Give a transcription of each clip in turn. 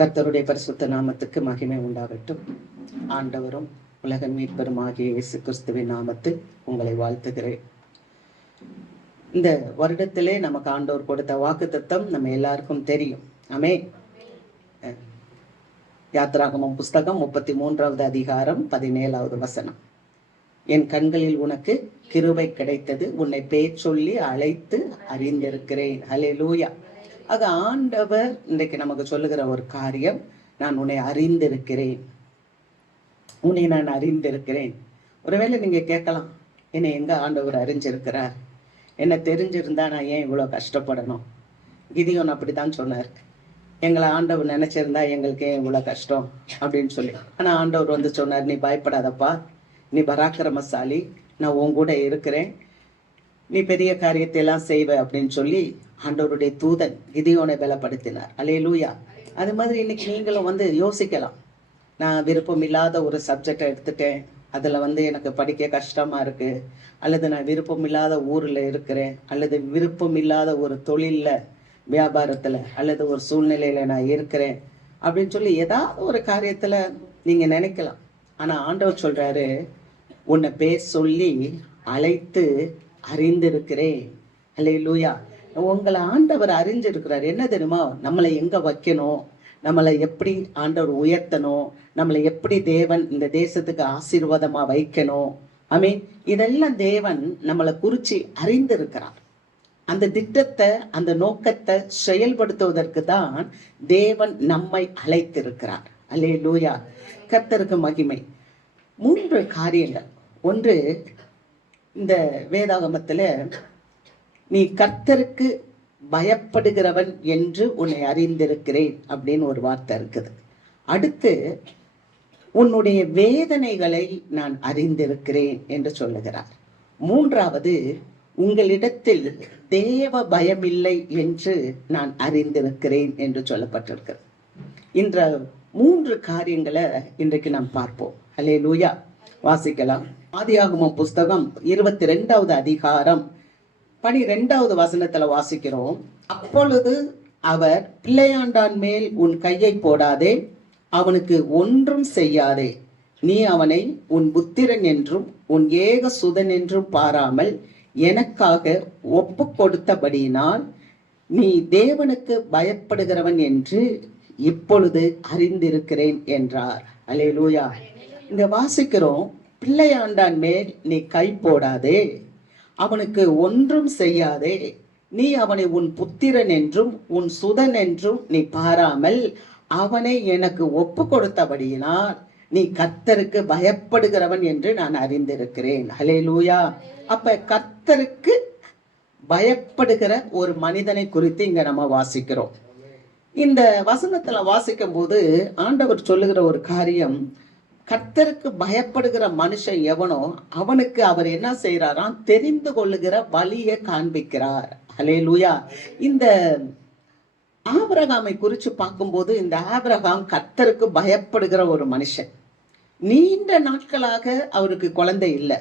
கர்த்தருடைய பரிசுத்த நாமத்துக்கு மகிமை உண்டாகட்டும். ஆண்டவரும் உலக மீட்பரும் ஆகிய இயேசு கிறிஸ்துவின் நாமத்தில் உங்களை வாழ்த்துகிறேன். இந்த வருடத்திலே நமக்கு ஆண்டவர் கொடுத்த வாக்குத்தத்தம் நம்ம எல்லாருக்கும் தெரியும். ஆமென். யாத்ராகமம் புஸ்தகம் 33வது அதிகாரம் 17வது வசனம். என் கண்களில் உனக்கு கிருபை கிடைத்தது, உன்னை பேர் சொல்லி அழைத்து அறிந்திருக்கிறேன். ஹல்லேலூயா. ஆக ஆண்டவர் இன்றைக்கு நமக்கு சொல்லுகிற ஒரு காரியம், நான் உன்னை அறிந்திருக்கிறேன், உன்னை நான் அறிந்திருக்கிறேன். ஒருவேளை நீங்க கேட்கலாம், என்னை எங்க ஆண்டவர் அறிஞ்சிருக்கிறார், என்ன தெரிஞ்சிருந்தா நான் ஏன் இவ்வளவு கஷ்டப்படணும்? கிதியோன் அப்படித்தான் சொன்னார், எங்களை ஆண்டவர் நினைச்சிருந்தா எங்களுக்கு ஏன் இவ்வளவு கஷ்டம் அப்படின்னு சொல்லி. ஆனா ஆண்டவர் வந்து சொன்னார், நீ பயப்படாதப்பா, நீ பராக்கிரமசாலி, நான் உன் கூட இருக்கிறேன், நீ பெரிய காரியத்தை எல்லாம் செய்வ அப்படின்னு சொல்லி ஆண்டவருடைய தூதன் கிதியோனை பலப்படுத்தினார். அல்லேலூயா. அது மாதிரி இன்னைக்கு நீங்களும் வந்து யோசிக்கலாம், நான் விருப்பம் இல்லாத ஒரு சப்ஜெக்டை எடுத்துட்டேன், அதுல வந்து எனக்கு படிக்க கஷ்டமா இருக்கு, அல்லது நான் விருப்பம் இல்லாத ஊர்ல இருக்கிறேன், அல்லது விருப்பம் இல்லாத ஒரு தொழில்ல, வியாபாரத்துல, அல்லது ஒரு சூழ்நிலையில நான் இருக்கிறேன் அப்படின்னு சொல்லி ஏதாவது ஒரு காரியத்துல நீங்க நினைக்கலாம். ஆனா ஆண்டவர் சொல்றாரு, உன்னை பேர் சொல்லி அழைத்து அறிந்திருக்கிறேன். அல்லேலூயா. உங்களை ஆண்டவர் அறிஞ்சிருக்கிறார். என்ன தெரியுமா? நம்மளை எங்க வைக்கணும், நம்மளை எப்படி ஆண்டவர் உயர்த்தணும், நம்மளை எப்படி தேவன் இந்த தேசத்துக்கு ஆசீர்வாதமா வைக்கணும். ஆமென். இதெல்லாம் தேவன் நம்மளை குறிச்சு அறிந்திருக்கிறார். அந்த திட்டத்தை, அந்த நோக்கத்தை செயல்படுத்துவதற்கு தான் தேவன் நம்மை அழைத்திருக்கிறார். அல்லேலூயா. கர்த்தருக்கு மகிமை. 3 காரியங்கள். ஒன்று, இந்த வேதாகமத்துல நீ கர்த்தருக்கு பயப்படுகிறவன் என்று உன்னை அறிந்திருக்கிறேன் அப்படின்னு ஒரு வார்த்தை இருக்குது. அடுத்து, உன்னுடைய வேதனைகளை நான் அறிந்திருக்கிறேன் என்று சொல்லுகிறார். 3வது, உங்களிடத்தில் தேவ பயமில்லை என்று நான் அறிந்திருக்கிறேன் என்று சொல்லப்பட்டிருக்கிறது. இந்த 3 காரியங்களை இன்றைக்கு நாம் பார்ப்போம். அல்லேலூயா. வாசிக்கலாம். ஆதியாகமம் புஸ்தகம் 22வது அதிகாரம் 12வது வசனத்துல வாசிக்கிறோம். அப்பொழுது அவர், பிள்ளையாண்டான் மேல் உன் கையை போடாதே, அவனுக்கு ஒன்றும் செய்யாதே, நீ அவனை உன் புத்திரன் என்றும் உன் ஏக சுதன் என்றும் பாராமல் எனக்காக ஒப்பு கொடுத்தபடியினால் நீ தேவனுக்கு பயப்படுகிறவன் என்று இப்பொழுது அறிந்திருக்கிறேன் என்றார். அல்லேலூயா. இங்க வாசிக்கிறோம், பிள்ளையாண்டான் மேல் நீ கை போடாதே, அவனுக்கு ஒன்றும் செய்யாதே, நீ அவனை உன் புத்திரன் என்றும் உன் சுதன் என்றும் நீ பாராமல் அவனை எனக்கு ஒப்பு கொடுத்தபடியினால் நீ கர்த்தருக்கு பயப்படுகிறவன் என்று நான் அறிந்திருக்கிறேன். ஹல்லேலூயா. அப்ப கர்த்தருக்கு பயப்படுகிற ஒரு மனிதனை குறித்து இங்க நம்ம வாசிக்கிறோம். இந்த வசனத்துல வாசிக்கும் போது ஆண்டவர் சொல்லுகிற ஒரு காரியம், கர்த்தருக்கு பயப்படுகிற மனுஷன் எவனோ அவனுக்கு அவர் என்ன செய்யறாராம், தெரிந்து கொள்ளுகிற வழியை காண்பிக்கிறார். ஹல்லேலூயா. இந்த ஆபிரகாமை குறிச்சு பார்க்கும்போது, இந்த ஆபிரகாம் கர்த்தருக்கு பயப்படுகிற ஒரு மனுஷன். நீண்ட நாட்களாக அவருக்கு குழந்தை இல்லை.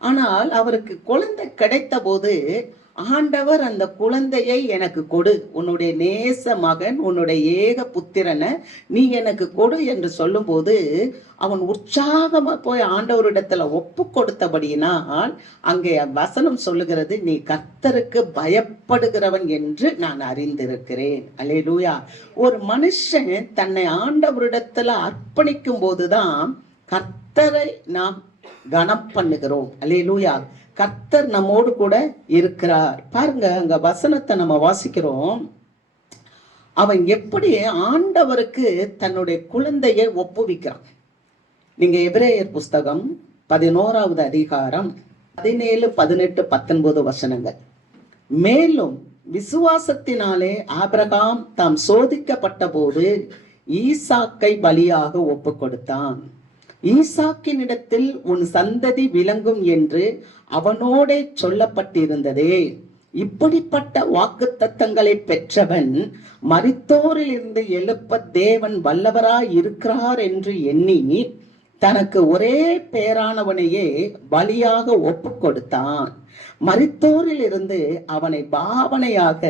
ஆனால் அவருக்கு குழந்தை கிடைத்த போது ஆண்டவர் அந்த குழந்தையை எனக்கு கொடு, உன்னுடைய நேச மகன், உன்னுடைய ஏக புத்திரனை நீ எனக்கு கொடு என்று சொல்லும் போது அவன் உற்சாகமா போய் ஆண்டவரிடத்துல ஒப்பு கொடுத்தபடியினால் அங்கே வசனம் சொல்லுகிறது, நீ கர்த்தருக்கு பயப்படுகிறவன் என்று நான் அறிந்திருக்கிறேன். அல்லேலூயா. ஒரு மனுஷன் தன்னை ஆண்டவரிடத்துல அர்ப்பணிக்கும் போதுதான் கர்த்தரை நாம் கனம் பண்ணுகிறோம். அல்லேலூயா. கர்த்தர் நம்மோடு கூட இருக்கிறார். பாருங்க, அங்க வசனத்தை நம்ம வாசிக்கிறோம், அவன் எப்படி ஆண்டவருக்கு தன்னுடைய குழந்தையை ஒப்புவிக்கிறான். நீங்க எபிரேயர் புஸ்தகம் 11வது அதிகாரம் 17, 18, 19 வசனங்கள். மேலும் விசுவாசத்தினாலே ஆபிரகாம் தாம் சோதிக்கப்பட்ட போது ஈசாக்கை பலியாக ஒப்பு கொடுத்தான். ஈசாக்கினிடத்தில் உன் சந்ததி விளங்கும் என்று அவனோடே சொல்லப்பட்டிருந்ததே. இப்படிப்பட்ட வாக்குத்தத்தங்களை பெற்றவன் மரித்தோரில் இருந்து எழுப்ப தேவன் வல்லவராய் இருக்கிறார் என்று எண்ணி தனக்கு ஒரே பேரானவனையே பலியாக ஒப்பு கொடுத்தான். மரித்தோரில் இருந்து அவனை பாவனையாக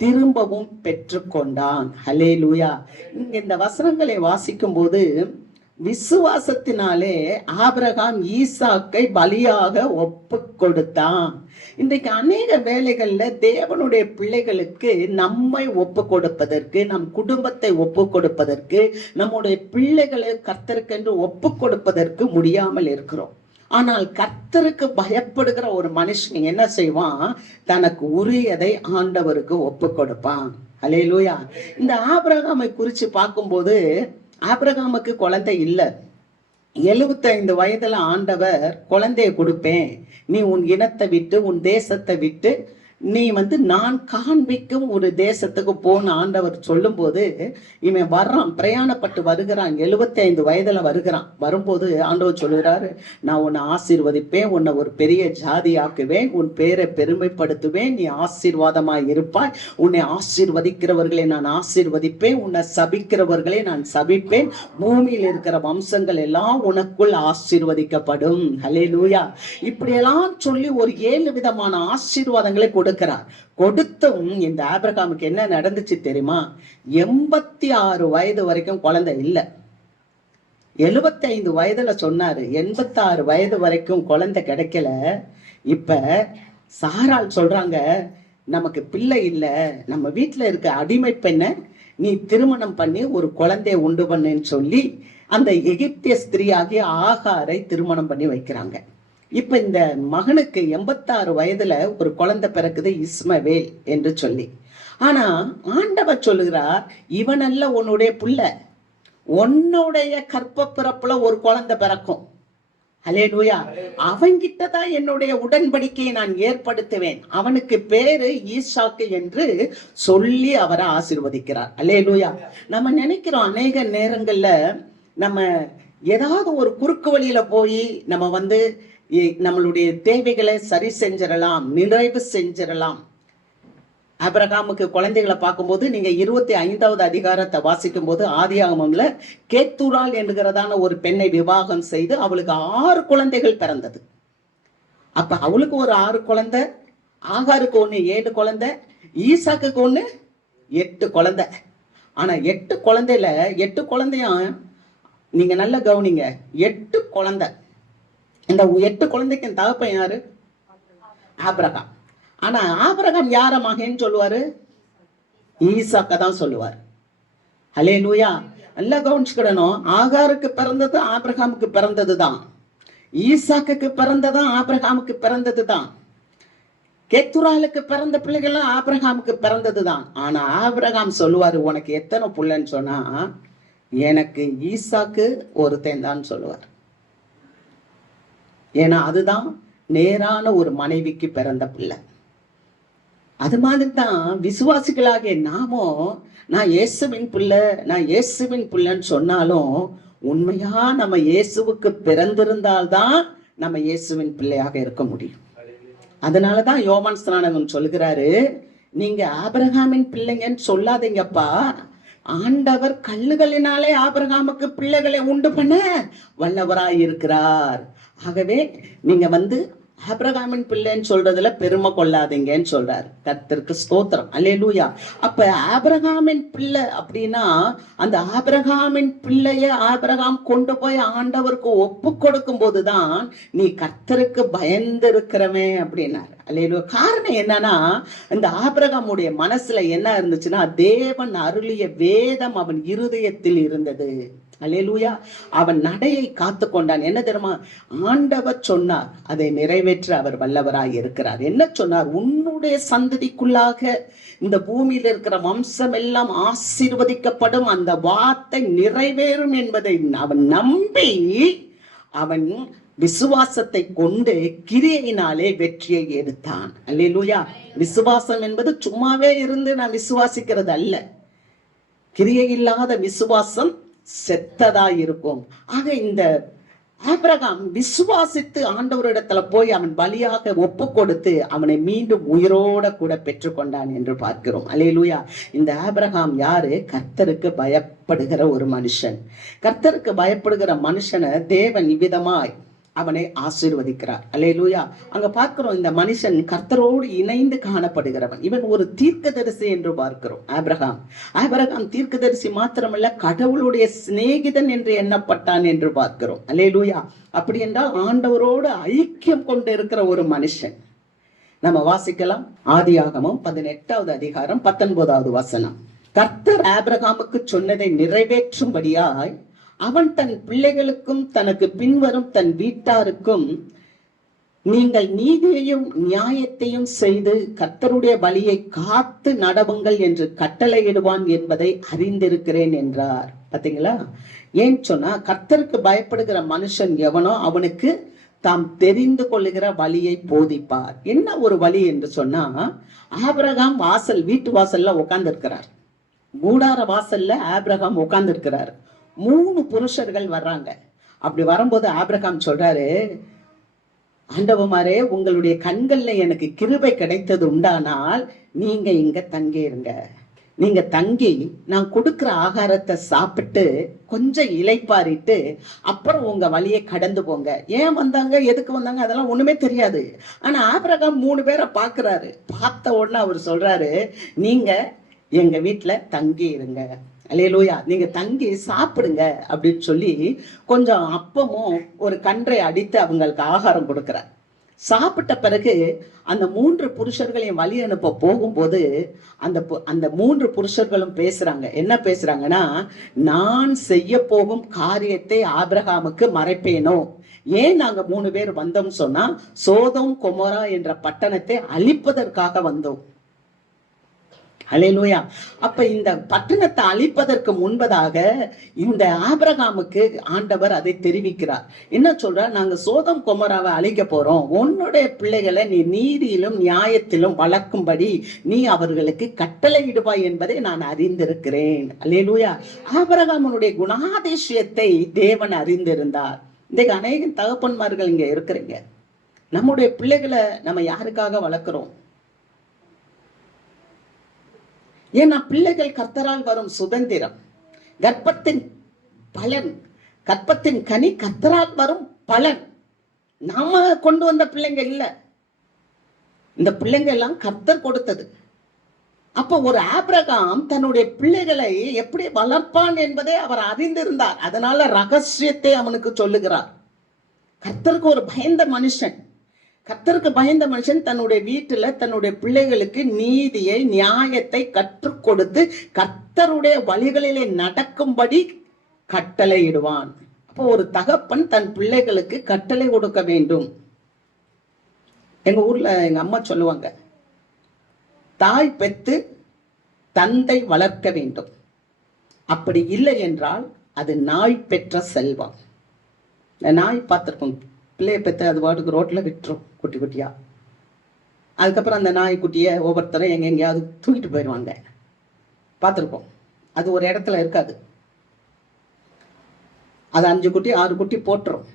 திரும்பவும் பெற்றுக்கொண்டான். ஹல்லேலூயா. இங்க இந்த வசனங்களை வாசிக்கும் போது விசுவாசத்தினாலே ஆபிரகாம் ஈசாக்கை பலியாக ஒப்பு கொடுத்தான். இன்றைக்கு அநேக வேளைகள்ல தேவனுடைய பிள்ளைகளுக்கு நம்மை ஒப்பு கொடுப்பதற்கு, நம் குடும்பத்தை ஒப்பு கொடுப்பதற்கு, நம்முடைய பிள்ளைகளை கர்த்தருக்கென்று ஒப்பு கொடுப்பதற்கு முடியாமல் இருக்கிறோம். ஆனால் கர்த்தருக்கு பயப்படுகிற ஒரு மனுஷன் என்ன செய்வான்? தனக்கு உரியதை ஆண்டவருக்கு ஒப்பு கொடுப்பான். ஹல்லேலூயா. இந்த ஆபிரகாமை குறித்து பார்க்கும்போது ஆபிரகாமுக்கு குழந்தை இல்லை. 75 வயதுல ஆண்டவர் குழந்தைய கொடுப்பேன், நீ உன் இனத்தை விட்டு உன் தேசத்தை விட்டு நீ நான் காண்பிக்கும் ஒரு தேசத்துக்கு போன ஆண்டவர் சொல்லும் போது இவன் வர்றான், பிரயாணப்பட்டு வருகிறான், 75 வயதுல வருகிறான். வரும்போது ஆண்டவர் சொல்லுகிறாரு, நான் உன்னை ஆசீர்வதிப்பேன், உன்னை ஒரு பெரிய ஜாதி ஆக்குவேன், உன் பேரை பெருமைப்படுத்துவேன், நீ ஆசீர்வாதமாய் இருப்பாய், உன்னை ஆசீர்வதிக்கிறவர்களை நான் ஆசீர்வதிப்பேன், உன்னை சபிக்கிறவர்களை நான் சபிப்பேன், பூமியில் இருக்கிற வம்சங்கள் எல்லாம் உனக்குள் ஆசீர்வதிக்கப்படும். ஹல்லேலூயா. இப்படியெல்லாம் சொல்லி ஒரு 7 விதமான ஆசீர்வாதங்களை கொடுத்தும் இந்த ஆபிரகாமுக்கு என்ன நடந்துச்சு தெரியுமா? 86 வயது வரைக்கும் குழந்தை இல்ல. 75 வயதுல சொன்னாரு, 86 வயது வரைக்கும் குழந்தை கிடைக்கல. இப்ப சாராள் சொல்றாங்க, நமக்கு பிள்ளை இல்ல, நம்ம வீட்டுல இருக்க அடிமை பெண்ணை நீ திருமணம் பண்ணி ஒரு குழந்தைய உண்டு பண்ணுன்னு சொல்லி அந்த எகிப்திய ஸ்திரீயாகிய ஆகாரை திருமணம் பண்ணி வைக்கிறாங்க. இப்ப இந்த மகனுக்கு 86 வயதுல ஒரு குழந்தை பிறக்குது, இஸ்மவேல் என்று சொல்லி. ஆனா ஆண்டவர் சொல்லுகிறார், இவனல்ல உன்னுடைய புள்ள, உன்னுடைய கற்ப பிறப்புல ஒரு குழந்தை பிறக்கும். ஹல்லேலூயா. அவன்கிட்டதான் என்னுடைய உடன்படிக்கையை நான் ஏற்படுத்துவேன், அவனுக்கு பேரு ஈசாக்கு என்று சொல்லி அவரை ஆசீர்வதிக்கிறார். ஹல்லேலூயா. நம்ம நினைக்கிறோம் அநேக நேரங்கள்ல நம்ம ஏதாவது ஒரு குறுக்கு வழியில போய் நம்ம நம்மளுடைய தேவைகளை சரி செஞ்சிடலாம், நிறைவு செஞ்சிடலாம். ஆபிரகாமுக்கு குழந்தைகளை பார்க்கும்போது நீங்க 25வது அதிகாரத்தை வாசிக்கும் போது ஆதியாகமம்ல கேத்தூரால் என்கிறதான ஒரு பெண்ணை விவாகம் செய்து அவளுக்கு 6 குழந்தைகள் பிறந்தது. அப்ப அவளுக்கு ஒரு 6 குழந்தை, ஆகாருக்கு 1 7 குழந்தை, ஈசாக்கு 1 8 குழந்தை. ஆனா 8 குழந்தையில 8 குழந்தையும் நீங்க நல்லா கவனிங்க, 8 குழந்தை. இந்த 8 குழந்தைக்கு தகப்பன் யாரு? ஆபிரகாம். ஆனா ஆபிரகாம் யார மகன் சொல்லுவாரு? ஈசாக்க தான் சொல்லுவார். ஹல்லேலூயா. நல்லா கவனிச்சுக்கிடணும், ஆகாருக்கு பிறந்தது ஆபிரகாமுக்கு பிறந்ததுதான், ஈசாக்கு பிறந்ததான் ஆபிரகாமுக்கு பிறந்ததுதான், கேத்துராலுக்கு பிறந்த பிள்ளைகள்லாம் ஆபிரகாமுக்கு பிறந்ததுதான். ஆனா ஆபிரகாம் சொல்லுவாரு, உனக்கு எத்தனை புள்ளன்னு சொன்னா எனக்கு ஈசாக்கு ஒருத்தன் தான் சொல்லுவார். ஏன்னா அதுதான் நேரான ஒரு மனைவிக்கு பிறந்த பிள்ளை. அது மாதிரி தான் விசுவாசிகளாகிய நாமோ, நான் இயேசுவின் பிள்ளை, நான் இயேசுவின் பிள்ளைன்னு சொன்னாலும் உண்மையா நம்ம இயேசுவுக்கு பிறந்திருந்தால்தான் நம்ம இயேசுவின் பிள்ளையாக இருக்க முடியும். அதனாலதான் யோவான் ஸ்நானகன் சொல்லுகிறாரு, நீங்க ஆபிரகாமின் பிள்ளைங்கன்னு சொல்லாதீங்கப்பா, ஆண்டவர் கல்லுகளினாலே ஆபிரகாமுக்கு பிள்ளைகளை உண்டு பண்ண வல்லவராய் இருக்கிறார். ஆகவே நீங்க ஆபிரகாமின் பிள்ளைன்னு சொல்றதுல பெருமை கொள்ளாதீங்கன்னு சொல்றாரு. கர்த்தருக்கு ஸ்தோத்திரம். அல்லேலூயா. அப்ப ஆபிரகாமின் பிள்ளை அப்படின்னா அந்த ஆபிரகாமின் பிள்ளைய ஆபிரகாம் கொண்டு போய் ஆண்டவருக்கு ஒப்பு கொடுக்கும் போதுதான் நீ கர்த்தருக்கு பயந்து இருக்கிறவே அப்படின்னாரு. அல்லேலூயா. காரணம் என்னன்னா, இந்த ஆபிரகாமுடைய மனசுல என்ன இருந்துச்சுன்னா, தேவன் அருளிய வேதம் அவன் இருதயத்தில் இருந்தது. அல்லேலூயா. அவன் நடையை காத்து கொண்டான். என்ன தெரியுமா? ஆண்டவர் சொன்னார், அதை நிறைவேற்ற அவர் வல்லவராய் இருக்கிறார். என்ன சொன்னார்? உன்னுடைய சந்ததிக்குள்ளாக இந்த பூமியில் இருக்கிற வம்சம் எல்லாம் ஆசீர்வதிக்கப்படும், அந்த வார்த்தை நிறைவேறும் என்பதை அவன் நம்பி அவன் விசுவாசத்தை கொண்டு கிரியையினாலே வெற்றியை எடுத்தான். அல்லேலூயா. விசுவாசம் என்பது சும்மாவே இருந்து நான் விசுவாசிக்கிறது அல்ல. கிரியை இல்லாத விசுவாசம் செத்ததா இருக்கும். ஆக இந்த ஆபிரகாம் விசுவாசித்து ஆண்டவரிடத்துல போய் அவன் பலியாக ஒப்பு கொடுத்து அவனை மீண்டும் உயிரோட கூட பெற்றுக்கொண்டான் என்று பார்க்கிறோம். அல்லேலூயா. இந்த ஆபிரகாம் யாரு? கர்த்தருக்கு பயப்படுகிற ஒரு மனுஷன். கர்த்தருக்கு பயப்படுகிற மனுஷனை தேவன் இவ்விதமாய் அவனை ஆசீர்வதிக்கிறார். அல்லேலூயா. அங்க பார்க்கிறோம், இந்த மனுஷன் கர்த்தரோடு இணைந்து காணப்படுகிறவன். இவன் ஒரு தீர்க்கதரிசி என்று பார்க்கிறோம். ஆபிரகாம் தீர்க்கதரிசி மாத்திரமல்ல, கடவுளுடைய சிநேகிதன் என்று எண்ணப்பட்டான் என்று பார்க்கிறோம். அல்லேலூயா. அப்படி என்றால் ஆண்டவரோடு ஐக்கியம் கொண்டு இருக்கிற ஒரு மனுஷன். நம்ம வாசிக்கலாம், ஆதியாகமம் 18வது அதிகாரம் 19வது வசனம். கர்த்தர் ஆபிரகாமுக்கு சொன்னதை நிறைவேற்றும்படியாய் அவன் தன் பிள்ளைகளுக்கும் தனக்கு பின்வரும் தன் வீட்டாருக்கும் நீங்கள் நீதியையும் நியாயத்தையும் செய்து கர்த்தருடைய பலியை காத்து நடவுங்கள் என்று கட்டளையிடுவான் என்பதை அறிந்திருக்கிறேன் என்றார். பாத்தீங்களா? ஏன் சொன்னா, கர்த்தருக்கு பயப்படுகிற மனுஷன் எவனோ அவனுக்கு தாம் தெரிந்து கொள்ளுகிற வழியை போதிப்பார். என்ன ஒரு வழி என்று சொன்னா, ஆபிரகாம் வீட்டு வாசல்ல உட்கார்ந்து இருக்கிறார். கூடார வாசல்ல ஆபிரகாம் உட்கார்ந்து இருக்கிறார். 3 புருஷர்கள் வர்றாங்க. அப்படி வரும்போது ஆபிரகாம் சொல்றாரு, ஆண்டவமாரே, உங்களுடைய கண்கள்ல எனக்கு கிருபை கிடைத்தது உண்டானால் நீங்க இங்க தங்கி இருங்க. நீங்க தங்கி நான் கொடுக்கிற ஆகாரத்தை சாப்பிட்டு கொஞ்சம் இளைப்பாரிட்டு அப்புறம் உங்க வழியை கடந்து போங்க. ஏன் வந்தாங்க, எதுக்கு வந்தாங்க, அதெல்லாம் ஒண்ணுமே தெரியாது. ஆனா ஆபிரகாம் 3 பேரை பாக்குறாரு. பார்த்த உடனே அவர் சொல்றாரு, நீங்க எங்க வீட்டுல தங்கி இருங்க. அல்லேலூயா. நீங்க தங்கி சாப்பிடுங்க அப்படின்னு சொல்லி கொஞ்சம் அப்பமும் ஒரு கன்றை அடித்து அவங்களுக்கு ஆகாரம் கொடுக்கிறார். சாப்பிட்ட பிறகு அந்த 3 புருஷர்களையும் வழி அனுப்ப போகும்போது அந்த 3 புருஷர்களும் பேசுறாங்க. என்ன பேசுறாங்கன்னா, நான் செய்ய போகும் காரியத்தை ஆபிரகாமுக்கு மறைப்பேனோ? ஏன் நாங்க 3 பேர் வந்தோம் சொன்னா, சோதோம் கொமோரா என்ற பட்டணத்தை அழிப்பதற்காக வந்தோம். அல்லேலூயா. அப்ப இந்த பட்டணத்தை அழிப்பதற்கு முன்பதாக இந்த ஆபிரகாமுக்கு ஆண்டவர் அதை தெரிவிக்கிறார். என்ன சொல்றார்? நாங்க சோதம் கொமோராவை அழிக்க போறோம். உன்னுடைய பிள்ளைகளை நீ நீதியிலும் நியாயத்திலும் வளர்க்கும்படி நீ அவர்களுக்கு கட்டளையிடுவாய் என்பதை நான் அறிந்திருக்கிறேன். அல்லேலூயா. ஆபிரகாமுடைய குணாதிசயத்தை தேவன் அறிந்திருந்தார். இன்றைக்கு அநேக தகப்பன்மார்கள் இங்க இருக்கிறீங்க. நம்முடைய பிள்ளைகளை நம்ம யாருக்காக வளர்க்கிறோம்? ஏன்னா பிள்ளைகள் கர்த்தரால் வரும் சுதந்திரம், கர்ப்பத்தின் பலன், கர்ப்பத்தின் கனி கர்த்தரால் வரும் பலன். நாம கொண்டு வந்த பிள்ளைங்க இல்ல, இந்த பிள்ளைங்க எல்லாம் கர்த்தர் கொடுத்தது. அப்ப ஒரு ஆபிரகாம் தன்னுடைய பிள்ளைகளை எப்படி வளர்ப்பான் என்பதை அவர் அறிந்திருந்தார். அதனால ரகசியத்தை அவனுக்கு சொல்லுகிறார். கர்த்தருக்கு ஒரு பயந்த மனுஷன், கர்த்தருக்கு பயந்த மனுஷன் தன்னுடைய வீட்டுல தன்னுடைய பிள்ளைகளுக்கு நீதியை நியாயத்தை கற்றுக் கொடுத்து கர்த்தருடைய வழிகளிலே நடக்கும்படி கட்டளையிடுவான். அப்போ ஒரு தகப்பன் தன் பிள்ளைகளுக்கு கட்டளை கொடுக்க வேண்டும். எங்க ஊர்ல எங்க அம்மா சொல்லுவாங்க, தாய் பெற்று தந்தை வளர்க்க வேண்டும், அப்படி இல்லை என்றால் அது நாய் பெற்ற செல்வம். நாய் பார்த்திருக்கோம், பிள்ளைய பெற்று அது பாட்டுக்கு ரோட்ல விட்டுரும் குட்டி குட்டியா. அதுக்கப்புறம் அந்த நாய்க்குட்டிய ஒவ்வொருத்தரும் எங்கெங்கயாவது தூக்கிட்டு போயிடுவாங்க. பார்த்துருக்கோம். அது ஒரு இடத்துல இருக்காது. அது 5 குட்டி 6 குட்டி போட்டுரும்.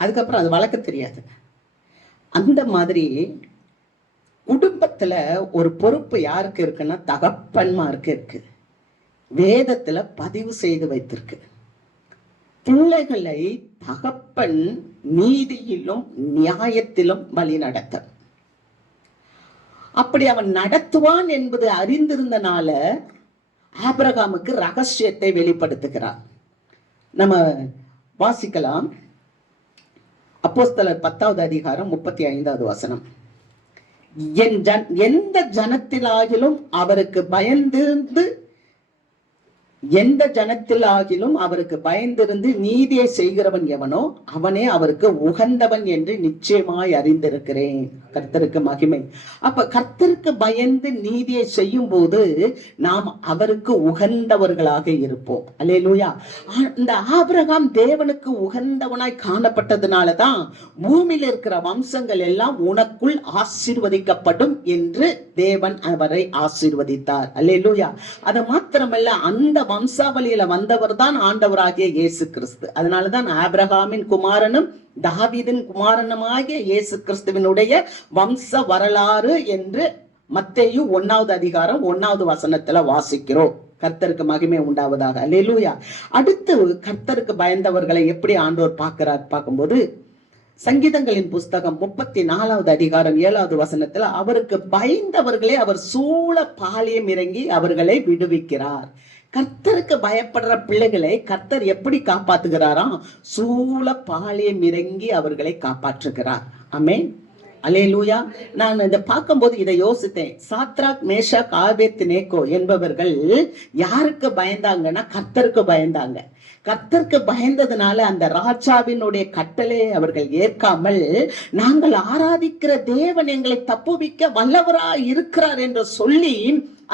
அதுக்கப்புறம் அது வளர்க்க தெரியாது. அந்த மாதிரி குடும்பத்துல ஒரு பொறுப்பு யாருக்கு இருக்குன்னா தகப்பன்மாருக்கு இருக்கு. வேதத்துல பதிவு செய்து வைத்திருக்கு. பிள்ளைகளை தகப்பன் நீதியிலும் நியாயத்திலும் வழி நடத்த, அப்படி அவன் நடத்துவான் என்பது அறிந்திருந்தனால ஆபிரகாமுக்கு ரகசியத்தை வெளிப்படுத்துகிறார். நம்ம வாசிக்கலாம், அப்போஸ்தலர் 10வது அதிகாரம் 35வது வசனம். எந்த ஜனத்திலாகிலும் அவருக்கு பயந்திருந்து நீதியை செய்கிறவன் எவனோ அவனே அவருக்கு உகந்தவன் என்று நிச்சயமாய் அறிந்திருக்கிறேன். கர்த்தருக்கு மகிமை. அப்ப கர்த்தருக்கு பயந்து நீதியை செய்யும் போது நாம் அவருக்கு உகந்தவர்களாக இருப்போம். அல்லேலூயா. இந்த ஆபிரகாம் தேவனுக்கு உகந்தவனாய் காணப்பட்டதுனாலதான் பூமியில் இருக்கிற வம்சங்கள் எல்லாம் உனக்குள் ஆசீர்வதிக்கப்படும் என்று தேவன் அவரை ஆசீர்வதித்தார். அல்லேலூயா. அது மாத்திரமல்ல, அந்த வம்சாவளியில வந்தவர் தான் ஆண்டவராகிய இயேசு கிறிஸ்து. அதனாலதான் ஆபிரகாமின் குமாரனும் தாவீதின் குமாரனுமாகிய இயேசு கிறிஸ்துவினுடைய வம்ச வரலாறு என்று மத்தேயு 1வது அதிகாரம் 1வது வசனத்துல வாசிக்கிறோம். கர்த்தருக்கு மகிமை உண்டாவதாக. அல்லேலூயா. அடுத்து கர்த்தருக்கு பயந்தவர்களை எப்படி ஆண்டவர் பார்க்கிறார் பார்க்கும்போது, சங்கீதங்களின் புஸ்தகம் 34வது அதிகாரம் 7வது வசனத்துல அவருக்கு பயந்தவர்களே அவர் சூழ பாளையம் இறங்கி அவர்களை விடுவிக்கிறார். கர்த்தருக்கு பயப்படுற பிள்ளைகளை கர்த்தர் எப்படி காப்பாத்துகிறாராம்? சூழ பாளையம் இறங்கி அவர்களை காப்பாற்றுகிறார். ஆமென், அல்லேலூயா. நான் இதை பார்க்கும்போது இதை யோசித்தேன். சாத்ராக், மேஷாக், ஆபேத்நேகோ என்பவர்கள் யாருக்கு பயந்தாங்கன்னா கர்த்தருக்கு பயந்தாங்க. கர்த்தருக்கு பயந்ததுனால அந்த ராஜாவினுடைய கட்டளையை அவர்கள் ஏற்காமல், நாங்கள் ஆராதிக்கிற தேவன் எங்களை தப்புவிக்க வல்லவராய் இருக்கிறார் என்று சொல்லி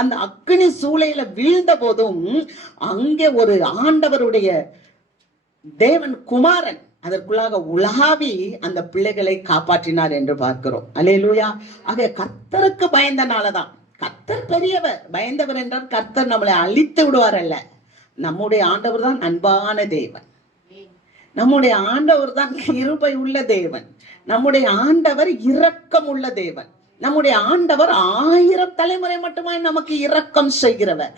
அந்த அக்கினி சூளையில வீழ்ந்த போதும் அங்கே ஒரு ஆண்டவருடைய தேவன் குமாரன் அதற்குள்ளாக உலாவி அந்த பிள்ளைகளை காப்பாற்றினார் என்று பார்க்கிறோம். அல்லேலூயா. ஆக கர்த்தருக்கு பயந்தனாலதான். கர்த்தர் பெரியவர். பயந்தவர் என்றால் கர்த்தர் நம்மளை அழித்து விடுவார் அல்ல. நம்முடைய ஆண்டவர் தான் அன்பான தேவன். நம்முடைய ஆண்டவர் தான் கிருபை உள்ள தேவன். நம்முடைய ஆண்டவர் இரக்கம் உள்ள தேவன். நம்முடைய ஆண்டவர் 1000 தலைமுறை மட்டுமாய் நமக்கு இரக்கம் செய்கிறவர்.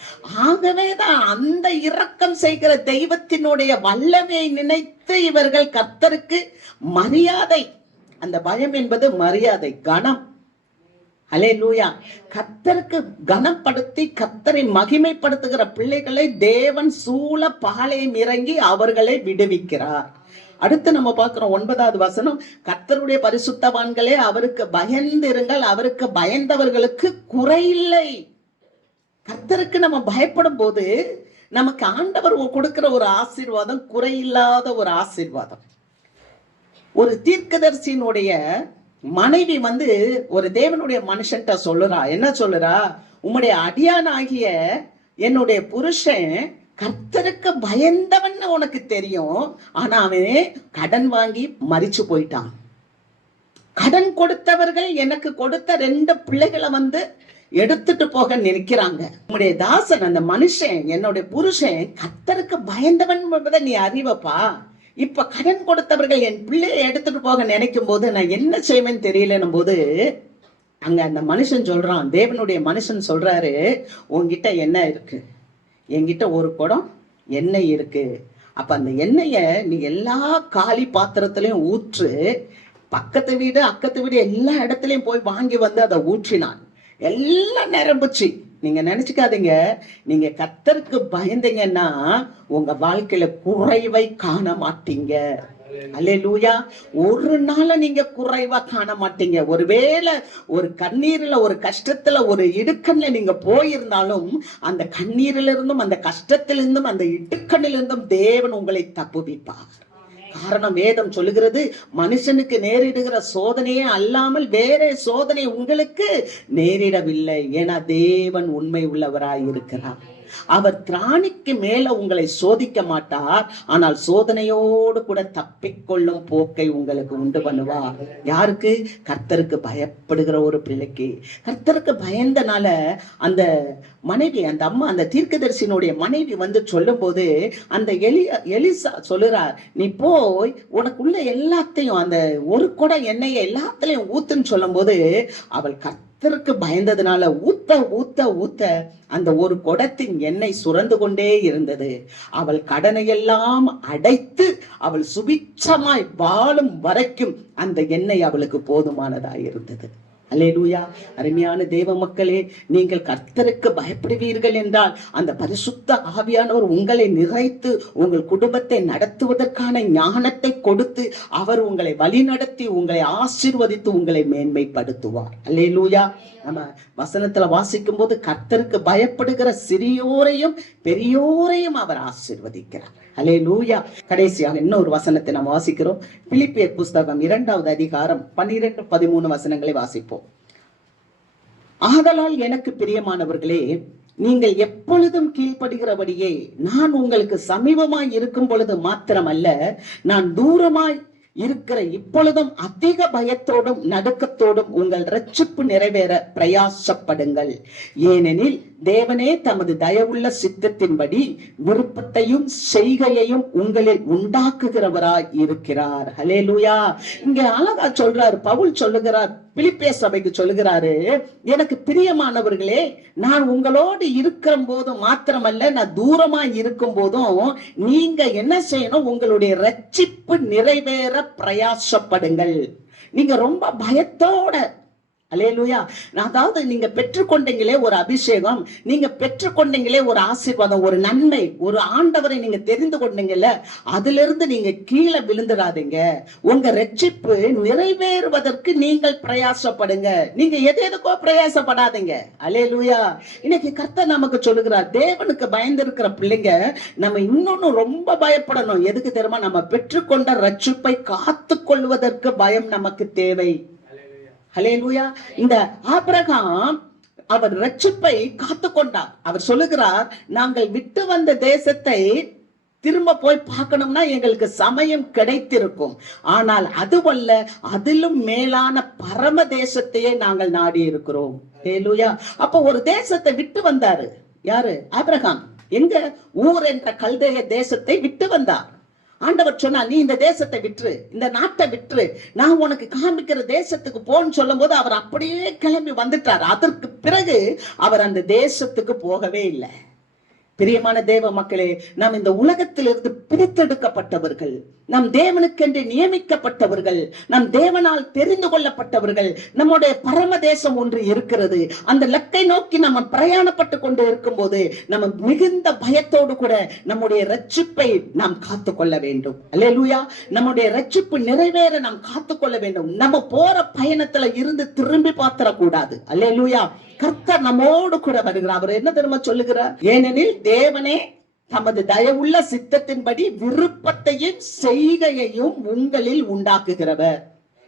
ஆகவேதான் அந்த இரக்கம் செய்கிற தெய்வத்தினுடைய வல்லமையை நினைத்து இவர்கள் கர்த்தருக்கு மரியாதை, அந்த பயம் என்பது மரியாதை, கனம். அல்லேலூயா. கர்த்தருக்கு கனப்படுத்தி கர்த்தரை மகிமைப்படுத்துகிற பிள்ளைகளை தேவன் சூழ பாளையம் இறங்கி அவர்களை விடுவிக்கிறார். அடுத்து நம்ம பார்க்கிறோம் 9வது வசனம், கர்த்தருடைய பரிசுத்தவான்களே அவருக்கு பயந்திருங்கள், அவருக்கு பயந்தவர்களுக்கு குறையில்லை. கர்த்தருக்கு நம்ம பயப்படும் போது நமக்கு ஆண்டவர் கொடுக்கிற ஒரு ஆசீர்வாதம் குறையில்லாத ஒரு ஆசீர்வாதம். ஒரு தீர்க்கதரிசியினுடைய மனைவி ஒரு தேவனுடைய மனுஷன்ட்ட சொல்லுறா. என்ன சொல்லுறா? உம்முடைய அடியானாகிய என்னுடைய புருஷன் கர்த்தருக்கு பயந்தவன் உனக்கு தெரியும், ஆனா அவன் கடன் வாங்கி மரிச்சு போயிட்டான். கடன் கொடுத்தவர்கள் எனக்கு கொடுத்த 2 பிள்ளைகளை எடுத்துட்டு போக நினைக்கிறாங்க. உம்முடைய தாசன் அந்த மனுஷன் என்னுடைய புருஷன் கர்த்தருக்கு பயந்தவன் என்பதை நீ அறிவப்பா. இப்ப கடன் கொடுத்தவர்கள் என் பிள்ளையை எடுத்துட்டு போக நினைக்கும் போது நான் என்ன செய்வேன்னு தெரியலன்னும் போது அங்க அந்த மனுஷன் சொல்றான், தேவனுடைய மனுஷன் சொல்றாரு, உன்கிட்ட என்ன இருக்கு? என்கிட்ட ஒரு குடம் எண்ணெய் இருக்கு. அப்ப அந்த எண்ணெய நீ எல்லா காலி பாத்திரத்திலையும் ஊற்று. பக்கத்து வீடு அக்கத்து வீடு எல்லா இடத்துலயும் போய் வாங்கி அதை ஊற்றினான். எல்லாம் நிரம்புச்சு. நீங்க நினைச்சுக்காதீங்க, நீங்க கர்த்தருக்கு பயந்தீங்கன்னா உங்க வாழ்க்கையில குறைவை காண மாட்டீங்க. அல்லேலூயா. ஒரு நாள நீங்க குறைவா காண மாட்டீங்க. ஒருவேளை ஒரு கண்ணீர்ல, ஒரு கஷ்டத்துல, ஒரு இடுக்கண்ல நீங்க போயிருந்தாலும் அந்த கண்ணீரில இருந்தும் அந்த கஷ்டத்திலிருந்தும் அந்த இடுக்கண்ணிலிருந்தும் தேவன் உங்களை தப்புவிப்பார். காரணம் வேதம் சொல்லுகிறது, மனுஷனுக்கு நேரிடுகிற சோதனையே அல்லாமல் வேற சோதனை உங்களுக்கு நேரிடவில்லை. ஏன்னா தேவன் உண்மை உள்ளவராய் இருக்கிறார். அவர் திராணிக்கு மேல உங்களை சோதிக்க மாட்டார், ஆனால் சோதனையோடு கூட தப்பிக்கொள்ளும் போக்கை உங்களுக்கு உண்டு பண்ணுவார். யாருக்கு? கர்த்தருக்கு பயப்படுகிற ஒரு பிள்ளைக்கு. கர்த்தருக்கு பயந்தனால அந்த மனைவி, அந்த அம்மா, அந்த தீர்க்கதரிசியினுடைய மனைவி சொல்லும் போது அந்த எலிசா சொல்லுறார், நீ போய் உனக்குள்ள எல்லாத்தையும் அந்த ஒரு குடம் எண்ணெயை எல்லாத்திலையும் ஊத்துன்னு சொல்லும் போது அவள் கர்த்தருக்கு பயந்ததுனால ஊத்த ஊத்த ஊத்த அந்த ஒரு குடத்தின் எண்ணெய் சுரந்து கொண்டே இருந்தது. அவள் கடனையெல்லாம் அடைத்து அவள் சுபிட்சமாய் வாழும் வரைக்கும் அந்த எண்ணெய் அவளுக்கு போதுமானதாய் இருந்தது. அல்லேலூயா. அருமையான தேவ மக்களே, நீங்கள் கர்த்தருக்கு பயப்படுவீர்கள் என்றால் அந்த பரிசுத்த ஆவியானவர் உங்களை நிறைத்து உங்கள் குடும்பத்தை நடத்துவதற்கான ஞானத்தை கொடுத்து அவர் உங்களை வழிநடத்தி உங்களை ஆசீர்வதித்து உங்களை மேன்மைப்படுத்துவார். அல்லேலூயா. நம்ம வசனத்துல வாசிக்கும் போது கர்த்தருக்கு பயப்படுகிற சிறியோரையும் பெரியோரையும் அவர் ஆசீர்வதிக்கிறார். அல்லேலூயா. கடைசியாக இன்னொரு வசனத்தை நாம் வாசிக்கிறோம். பிலிப்பியர் புஸ்தகம் 2வது அதிகாரம் 12, 13 வசனங்களை வாசிப்போம். ஆதலால் எனக்கு பிரியமானவர்களே, நீங்கள் எப்பொழுதும் கீழ்ப்படுகிறபடியே நான் உங்களுக்கு சமீபமாய் இருக்கும் பொழுது மாத்திரமல்ல, நான் தூரமாய் இருக்கிற இப்பொழுதும் அதிக பயத்தோடும் நடுக்கத்தோடும் உங்கள் ரட்சிப்பு நிறைவேற பிரயாசப்படுங்கள். ஏனெனில் தேவனே தமது தயவுள்ள சித்தத்தின்படி விருப்பத்தையும் செய்கையையும் உங்களில் உண்டாக்குகிறவராய் இருக்கிறார். ஹல்லேலூயா. இங்க அழகா சொல்றார், பவுல் சொல்லுகிறார், பிலிப்பிய சபைக்கு சொல்லுகிறாரு, எனக்கு பிரியமானவர்களே, நான் உங்களோடு இருக்கிற போதும் மாத்திரமல்ல, நான் தூரமா இருக்கும் போதும் நீங்க என்ன செய்யணும், உங்களுடைய ரட்சிப்பு நிறைவேற பிரயாசப்படுங்கள். நீங்க ரொம்ப பயத்தோட, அல்லேலூயா, அதாவது நீங்க பெற்றுக்கொண்டீங்களே ஒரு அபிஷேகம், நீங்க பெற்றுக்கொண்டீங்களே ஒரு ஆசீர்வாதம், ஒரு நன்மை, ஒரு ஆண்டவரை நீங்க தெரிந்து கொண்டீங்கல்ல, அதுல இருந்து நீங்க கீழே விழுந்துடாதீங்க. உங்க ரட்சிப்பு நிறைவேறுவதற்கு நீங்கள் பிரயாசப்படுங்க. நீங்க எதுக்கோ பிரயாசப்படாதீங்க. அல்லேலூயா. இன்னைக்கு கர்த்தர் நமக்கு சொல்லுகிறார், தேவனுக்கு பயந்து இருக்கிற பிள்ளைங்க நம்ம இன்னொன்னு ரொம்ப பயப்படணும். எதுக்கு தெரியுமா? நம்ம பெற்றுக்கொண்ட ரட்சிப்பை காத்து கொள்வதற்கு பயம் நமக்கு தேவை. ஹல்லேலூயா. இந்த ஆபிரகாம் அவர் ரட்சிப்பை காத்து கொண்டார். அவர் சொல்லுகிறார், நாங்கள் விட்டு வந்த தேசத்தை திரும்ப போய் பார்க்கணும்னா எங்களுக்கு சமயம் கிடைத்திருக்கும், ஆனால் அதுவல்ல, அதிலும் மேலான பரம தேசத்தையே நாங்கள் நாடி இருக்கிறோம். ஹல்லேலூயா. அப்ப ஒரு தேசத்தை விட்டு வந்தாரு. யாரு? ஆபிரகாம். எங்க? ஊர் என்ற கல்தேய தேசத்தை விட்டு வந்தார். ஆண்டவர் சொன்னா, நீ இந்த தேசத்தை விற்று, இந்த நாட்டை விற்று, நான் உனக்கு காமிக்கிற தேசத்துக்கு போன்னு சொல்லும் போது அவர் அப்படியே கிளம்பி வந்துட்டார். அதற்கு பிறகு அவர் அந்த தேசத்துக்கு போகவே இல்லை. பிரியமான தேவ மக்களே, நாம் இந்த உலகத்திலிருந்து பிரித்தெடுக்கப்பட்டவர்கள், நம் தேவனுக்கென்று நியமிக்கப்பட்டவர்கள், நம் தேவனால் தெரிந்து கொள்ளப்பட்டவர்கள். நம்முடைய பரம தேசம் ஒன்று இருக்கிறது. அந்த லக்கை நோக்கி நம்ம பிரயாணப்பட்டு கொண்டு இருக்கும் போது நம்ம மிகுந்த பயத்தோடு கூட நம்முடைய ரட்சிப்பை நாம் காத்து கொள்ள வேண்டும். அல்லேலூயா. நம்முடைய ரட்சிப்பு நிறைவேற நாம் காத்து கொள்ள வேண்டும். நம்ம போற பயணத்துல இருந்து திரும்பி பார்த்திடக்கூடாது. அல்லேலூயா. கர்த்தர் நம்மோடு கூட வருகிறார். அவர் என்ன தெரியுமா சொல்லுகிறார்? ஏனெனில் தேவனே தமது தயவுள்ள சித்தத்தின்படி விருப்பத்தையும் செய்கையையும் உங்களில் உண்டாக்குகிறவர்.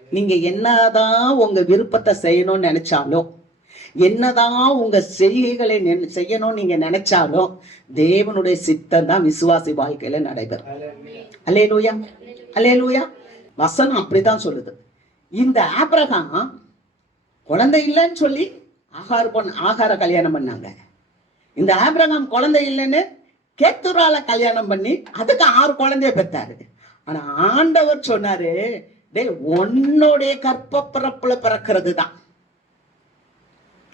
நீங்க என்னதான் உங்க விருப்பத்தை செய்யணும்னு நினைச்சாலும், என்னதான் உங்க செய்கைகளை செய்யணும் நீங்க நினைச்சாலும், தேவனுடைய சித்தம் தான் விசுவாசி வாழ்க்கையில நடைபெறும். அல்லேலூயா. அல்லேலூயா. வசனம் அப்படிதான் சொல்லுது. இந்த ஆபிரகாம் குழந்தை இல்லைன்னு சொல்லி ஆகார கல்யாணம் பண்ணாங்க. இந்த ஆபிரகாம் குழந்தை இல்லைன்னு கேத்துரால கல்யாணம் பண்ணி அதுக்கு 6 குழந்தைய பெற்றாரு. ஆனா ஆண்டவர் சொன்னாரு, டேய், உன்னுடைய கற்ப பிறப்புல பிறக்கிறது தான்.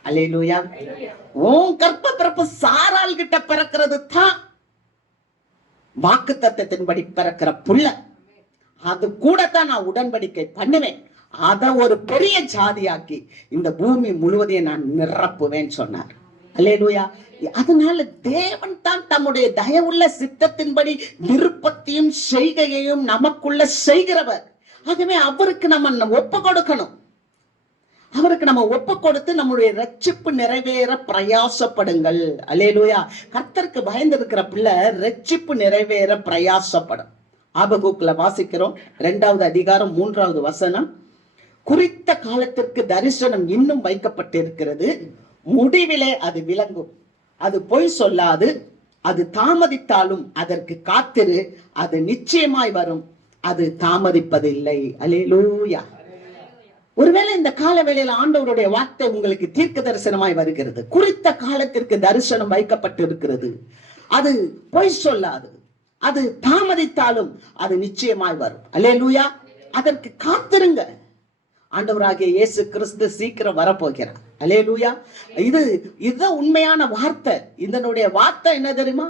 அல்லேலூயா. உன் கற்ப பிறப்பு சாரால் கிட்ட பிறக்கிறது தான் வாக்கு தத்தத்தின்படி பிறக்கிற புள்ள. அது கூட தான் நான் உடன்படிக்கை பண்ணுவேன். அத ஒரு பெரிய ஜாதியாக்கி இந்த பூமி முழுவதையும் நான் நிரப்புவேன் சொன்னார். அல்லேலூயா. அதனால தேவன் தான் தம்முடைய தயவுள்ள சித்தத்தின்படி விருப்பத்தையும் செய்கையையும் நமக்குள்ள செய்கிறவர். ஆகவே அவருக்கு நம்ம ஒப்பு கொடுக்கணும். அவருக்கு நம்ம ஒப்பு கொடுத்து நம்முடைய ரட்சிப்பு நிறைவேற பிரயாசப்படுங்கள். அல்லேலூயா. கர்த்தருக்கு பயந்து இருக்கிற பிள்ளை ரட்சிப்பு நிறைவேற பிரயாசப்படும். ஆபகுக்ல வாசிக்கிறோம், 2வது அதிகாரம் 3வது வசனம். குறித்த காலத்திற்கு தரிசனம் இன்னும் வைக்கப்பட்டிருக்கிறது, முடிவிலே அது விளங்கும். அது பொய் சொல்லாது, அது தாமதித்தாலும் அதற்கு காத்திரு, அது நிச்சயமாய் வரும், அது தாமதிப்பதில்லை. அல்லேலூயா. ஒருவேளை இந்த கால வேளையில ஆண்டவருடைய வார்த்தை உங்களுக்கு தீர்க்க தரிசனமாய் வருகிறது. குறித்த காலத்திற்கு தரிசனம் வைக்கப்பட்டிருக்கிறது, அது பொய் சொல்லாது, அது தாமதித்தாலும் அது நிச்சயமாய் வரும். அல்லேலூயா. அதற்கு காத்திருங்க. ஆண்டவராகிய இயேசு கிறிஸ்து சீக்கிரம் வரப்போகிறார். அல்லேலூயா. இதுதான் உண்மையான வார்த்தை. இதனுடைய வார்த்தை என்ன தெரியுமா?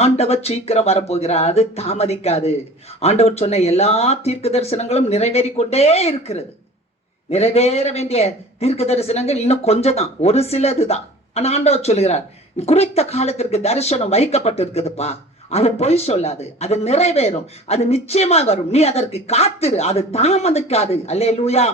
ஆண்டவர் சீக்கிரம் வரப்போகிறார், அது தாமதிக்காது. ஆண்டவர் சொன்ன எல்லா தீர்க்க தரிசனங்களும் நிறைவேறி கொண்டே இருக்கிறது. நிறைவேற வேண்டிய தீர்க்க தரிசனங்கள் இன்னும் கொஞ்சம் தான், ஒரு சிலதுதான். ஆனா ஆண்டவர் சொல்லுகிறார், குறித்த காலத்திற்கு தரிசனம் வைக்கப்பட்டிருக்குதுப்பா, அது பொய் சொல்லாது, அது நிறைவேறும், அது நிச்சயமா வரும், நீ அதற்கு காத்திரு, அது தாமதிக்காது. அல்லேலூயா.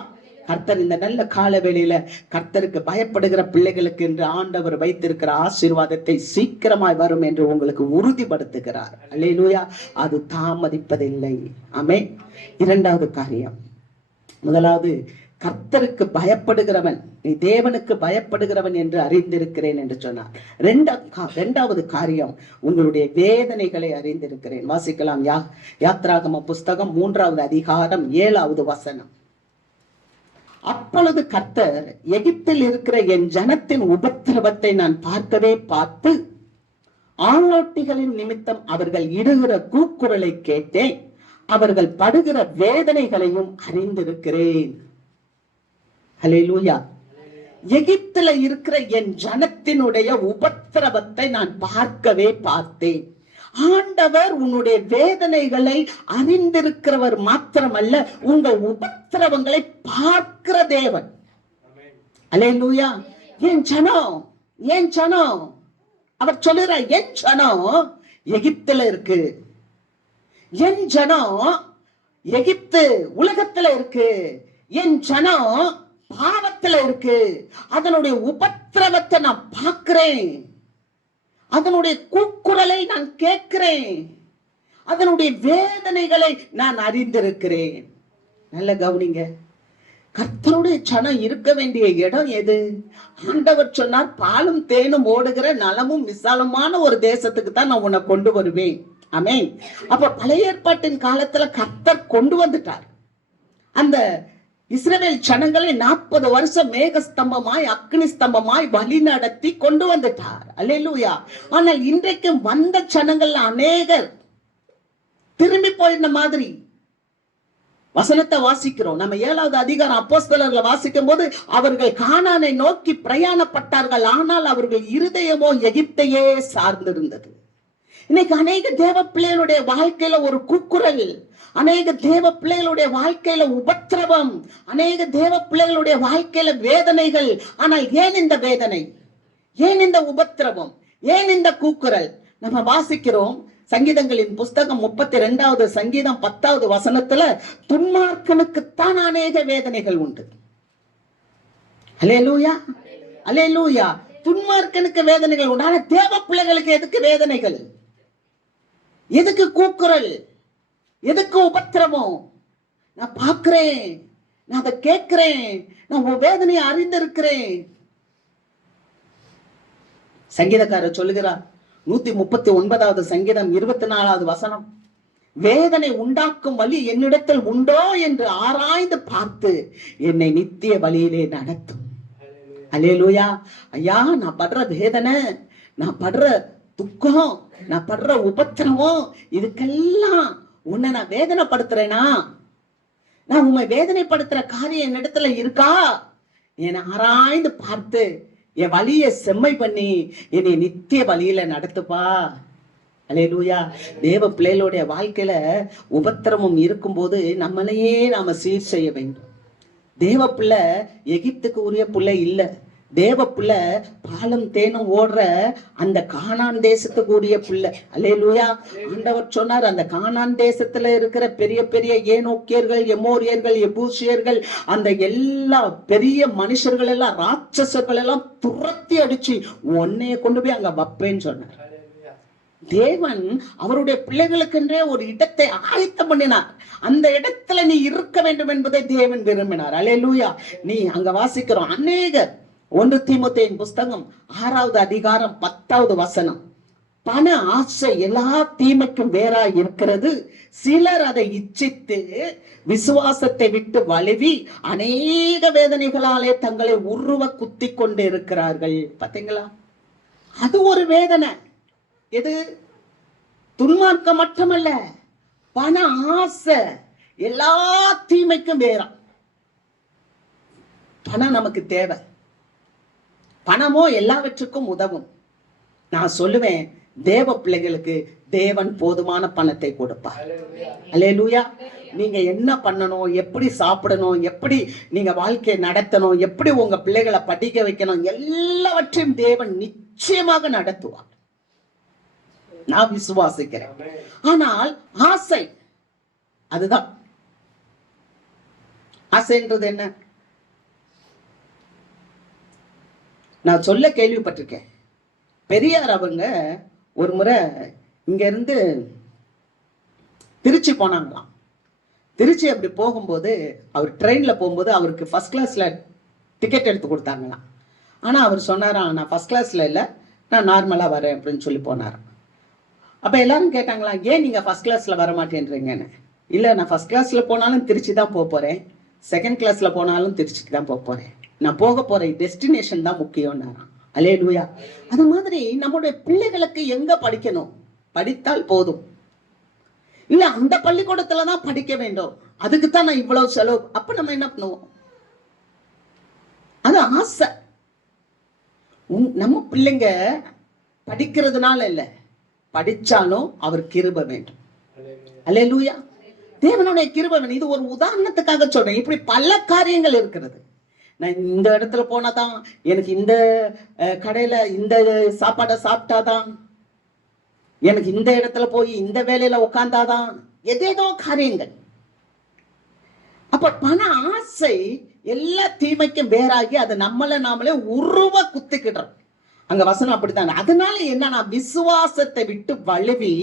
கர்த்தர் இந்த நல்ல கால வேளையில கர்த்தருக்கு பயப்படுகிற பிள்ளைகளுக்கு என்று ஆண்டவர் வைத்திருக்கிற ஆசீர்வாதத்தை சீக்கிரமாய் வரும் என்று உங்களுக்கு உறுதிப்படுத்துகிறார். அல்லேலூயா. அது தாமதிப்பதில்லை. ஆமென். 2வது காரியம், முதலாவது கர்த்தருக்கு பயப்படுகிறவன், நீ தேவனுக்கு பயப்படுகிறவன் என்று அறிந்திருக்கிறேன் என்று சொன்னார். 2வது காரியம், உங்களுடைய வேதனைகளை அறிந்திருக்கிறேன். வாசிக்கலாம். யாத்ராகம புஸ்தகம் 3வது அதிகாரம் 7வது வசனம். அப்பொழுது கர்த்தர், எகிப்தில் இருக்கிற என் ஜனத்தின் உபத்திரவத்தை நான் பார்த்து ஆளோட்டிகளின் நிமித்தம் அவர்கள் இடுகிற கூக்குரலை கேட்டேன், அவர்கள் படுகிற வேதனைகளையும் அறிந்திருக்கிறேன். ஹல்லேலூயா. எகிப்துல இருக்கிற என் ஜனத்தினுடைய உபத்திரவத்தை நான் பார்க்கவே பார்த்தேன். ஆண்டவர் உன்னுடைய வேதனைகளை அறிந்திருக்கிறவர் மாத்திரமல்ல, உங்கள் உபத்திரவங்களை பார்க்கிற தேவன். அல்லேலூயா. என் ஜனம், என் ஜனம், அவர் சொல்லுறார், என் ஜனம் எகிப்துல இருக்கு, என் ஜனம் எகிப்து உலகத்துல இருக்கு, என் ஜனம் பாவத்துல இருக்கு, அதனுடைய உபத்திரவத்தை நான் பார்க்கிறேன், அதனுடைய கூக்குரலை நான் கேட்கிறேன், அதனுடைய வேதனைகளை நான் அறிந்திருக்கிறேன். நல்ல கவனிங்க, கர்த்தருடைய ஜனம் இருக்க வேண்டிய இடம் எது? ஆண்டவர் சொன்னார், பாலும் தேனும் ஓடுகிற நலமும் விசாலமான ஒரு தேசத்துக்கு தான் நான் உன்னை கொண்டு வருவேன். ஆமென். அப்ப பழைய ஏற்பாட்டின் காலத்துல கர்த்தர் கொண்டு வந்துட்டார். அந்த இஸ்ரவேல் ஜனங்களை 40 வருஷம் மேக ஸ்தம்பமாய் அக்னி ஸ்தம்பமாய் வழி நடத்தி கொண்டு வந்துட்டார். அல்லேலூயா. ஆனால் இன்றைக்கு வந்த ஜனங்கள் அநேகர் திரும்பி போயிருந்த மாதிரி வசனத்தை வாசிக்கிறோம். நம்ம 7வது அதிகாரம் அப்போஸ்தலர்களை வாசிக்கும் போது, அவர்கள் கானானை நோக்கி பிரயாணப்பட்டார்கள், ஆனால் அவர்கள் இருதயமோ எகிப்தையே சார்ந்திருந்தது. இன்னைக்கு அநேக தேவ பிள்ளைகளுடைய வாழ்க்கையில ஒரு கூக்குரல், அநேக தேவ பிள்ளைகளுடைய வாழ்க்கையில உபத்திரவம், அநேக தேவ பிள்ளைகளுடைய வாழ்க்கையில வேதனைகள். ஆனால் ஏன் இந்த வேதனை, ஏன் இந்த உபத்திரவம், ஏன் இந்த கூக்குரல்? நம்ம வாசிக்கிறோம் சங்கீதங்களின் புஸ்தகம் 32வது சங்கீதம் 10வது வசனத்துல, துன்மார்க்கனுக்குத்தான் அநேக வேதனைகள் உண்டு. அல்லேலூயா, அல்லேலூயா. துன்மார்க்கனுக்கு வேதனைகள் உண்டு. ஆனா தேவ பிள்ளைகளுக்கு எதுக்கு வேதனைகள், எதுக்கு கூக்குரல், எதுக்கு உபத்திரவம்? நான் பார்க்கிறேன், நான் அதை கேட்கிறேன், நான் உன் வேதனையை அறிந்திருக்கிறேன். சங்கீதக்காரர் சொல்லுகிறார் 139வது சங்கீதம் 24வது வசனம், வேதனை உண்டாக்கும் வழி என்னிடத்தில் உண்டோ என்று ஆராய்ந்து பார்த்து என்னை நித்திய வழியிலே நடத்தும். அல்லேலூயா. ஐயா, நான் படுற வேதனை, நான் படுற துக்கம், நான் படுற உபத்திரவம், இதுக்கெல்லாம் உன்னை நான் வேதனைப்படுத்துறேனா? நான் உண்மை வேதனைப்படுத்துற காரியம் என்னிடத்துல இருக்கா? என்னை ஆராய்ந்து பார்த்து என் வழியை செம்மை பண்ணி என்னை நித்திய வழியில நடத்துப்பா. அல்லேலூயா. தேவ பிள்ளைகளுடைய வாழ்க்கையில உபத்திரமும் இருக்கும்போது நம்மளையே நாம சீர் செய்ய வேண்டும். தேவ பிள்ளை எகிப்துக்கு உரிய பிள்ளை இல்ல. தேவ பிள்ளை பாலும் தேனும் ஓடுற அந்த கானான் தேசத்துக்கு உரிய பிள்ளை. அல்லேலூயா. ஆண்டவர் சொன்னார், அந்த கானான் தேசத்துல இருக்கிற பெரிய பெரிய ஏனோக்கியர்கள், எமோரியர்கள், எபூசியர்கள், அந்த எல்லா பெரிய மனுஷர்கள் எல்லாம், ராட்சசர்கள் எல்லாம் துரத்தி அடிச்சு உன்னைய கொண்டு போய் அங்க வைப்பேன்னு சொன்னார். தேவன் அவருடைய பிள்ளைகளுக்கென்றே ஒரு இடத்தை ஆயத்தம் பண்ணினார். அந்த இடத்துல நீ இருக்க வேண்டும் என்பதை தேவன் விரும்பினார். அல்லேலூயா. நீ அங்க வாசிக்கிறோம் அநேகர். 1 தீமோத்தேயின் புஸ்தகம் 6வது அதிகாரம் 10வது வசனம், பண ஆசை எல்லா தீமைக்கும் வேறா இருக்கிறது, சிலர் அதை இச்சித்து விசுவாசத்தை விட்டு வழுவி அநேக வேதனைகளாலே தங்களை உருவ குத்தி கொண்டு இருக்கிறார்கள். பாத்தீங்களா? அது ஒரு வேதனை. எது? துன்மார்க்கம் மட்டுமல்ல, பண ஆசை எல்லா தீமைக்கும் வேறா. பணம் நமக்கு தேவை, பணமோ எல்லாவற்றுக்கும் உதவும். நான் சொல்லுவேன், தேவ பிள்ளைகளுக்கு தேவன் போதுமான பணத்தை கொடுப்பார். அல்லேலூயா. நீங்க என்ன பண்ணணும், எப்படி சாப்பிடணும், எப்படி நீங்க வாழ்க்கையை நடத்தணும், எப்படி உங்க பிள்ளைகளை படிக்க வைக்கணும், எல்லாவற்றையும் தேவன் நிச்சயமாக நடத்துவார். நான் விசுவாசிக்கிறேன். ஆனால் ஆசை, அதுதான் ஆசைன்றது என்ன? நான் சொல்ல கேள்விப்பட்டிருக்கேன். பெரியார் அவங்க ஒரு முறை இங்க இருந்து திருச்சி போனாங்களாம். திருச்சி அப்படி போகும்போது, அவர் ட்ரெயின்ல போகும்போது அவருக்கு ஃபர்ஸ்ட் கிளாஸ்ல டிக்கெட் எடுத்து கொடுத்தாங்களாம். ஆனா அவர் சொன்னாராம், நான் ஃபர்ஸ்ட் கிளாஸ்ல இல்லை, நான் நார்மலா வரேன் அப்படின்னு சொல்லி போனாராம். அப்ப எல்லாரும் கேட்டாங்களா, ஏன் நீங்க ஃபர்ஸ்ட் கிளாஸ்ல வர மாட்டேன்றீங்கன்னு. இல்ல, நான் ஃபர்ஸ்ட் கிளாஸ்ல போனாலும் திருச்சி தான் போறேன், செகண்ட் கிளாஸ்ல போனாலும் திருச்சிக்கு தான் போறேன், நான் போக போற டெஸ்டினேஷன் தான் முக்கியம்னாராம். அல்லேலூயா. அது மாதிரி நம்முடைய பிள்ளைகளுக்கு எங்க படிக்கணும், படித்தால் போதும். இல்ல, அந்த பள்ளிக்கூடத்துலதான் படிக்க வேண்டும், அதுக்குத்தான் நான் இவ்வளவு செலவு. அப்ப நம்ம என்ன பண்ணுவோம்? அது ஆசை. நம்ம பிள்ளைங்க படிக்கிறதுனால இல்ல, படிச்சாலும் அவர் கிருபை வேண்டும். அல்லேலூயா. தேவனுடைய கிருபை வேண்டும். இது ஒரு உதாரணத்துக்காக சொல்றேன். இப்படி பல காரியங்கள் இருக்கிறது. நான் இந்த இடத்துல போனாதான், எனக்கு இந்த கடையில இந்த சாப்பாடை சாப்பிட்டாதான், எனக்கு இந்த இடத்துல போய் இந்த வேலையில உட்கார்ந்தாதான், எதேதோ காரியங்கள். அப்ப பண ஆசை எல்லா தீமைக்கும் வேறாகி அதை நாமளே உருவ குத்திக்கிட்டோம். அங்க வசனம் அப்படித்தான். அதனால என்னன்னா, விசுவாசத்தை விட்டு வழுவி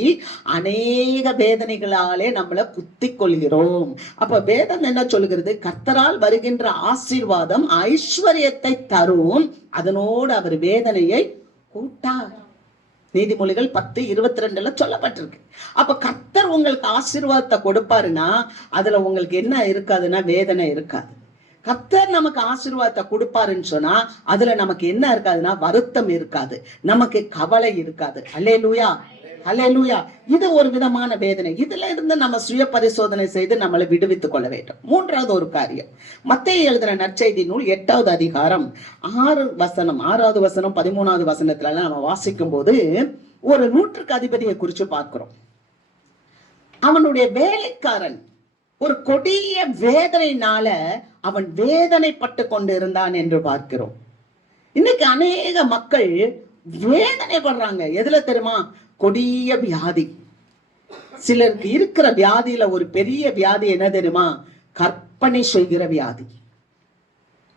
அநேக வேதனைகளாலே நம்மளை குத்தி கொள்கிறோம். அப்ப வேதம் என்ன சொல்லுகிறது? கர்த்தரால் வருகின்ற ஆசீர்வாதம் ஐஸ்வர்யத்தை தரும், அதனோடு அவர் வேதனையை கூட்டார். நீதிமொழிகள் 10:22 சொல்லப்பட்டிருக்கு. அப்ப கர்த்தர் உங்களுக்கு ஆசீர்வாதத்தை கொடுப்பாருன்னா அதுல உங்களுக்கு என்ன இருக்காதுன்னா வேதனை இருக்காது. கர்த்தர் நமக்கு ஆசீர்வாதத்தை கொடுப்பாருன்னு சொன்னா அதுல நமக்கு என்ன இருக்காதுன்னா வருத்தம் இருக்காது, நமக்கு கவலை இருக்காது. அல்லேலூயா, அல்லேலூயா. இது ஒரு விதமான வேதனை. இதுல இருந்து நம்ம சுய பரிசோதனை செய்து நம்மளை விடுவித்துக் கொள்ள வேண்டும். மூன்றாவது ஒரு காரியம், மத்தேயு எழுதின நற்செய்தி நூல் 8வது அதிகாரம் 6வது வசனம் 13வது வசனத்துல நம்ம வாசிக்கும் போது ஒரு நூற்றுக்கு அதிபதியை குறிச்சு பார்க்கிறோம். அவனுடைய வேலைக்காரன் ஒரு கொடிய வேதனையினால அவன் வேதனைப்பட்டு கொண்டு இருந்தான் என்று பார்க்கிறோம். இன்னைக்கு அநேக மக்கள் வேதனைப்படுறாங்க. எதுல தெரியுமா? கொடிய வியாதி. சிலருக்கு இருக்கிற வியாதியில ஒரு பெரிய வியாதி என்ன தெரியுமா? கற்பனை செய்கிற வியாதி.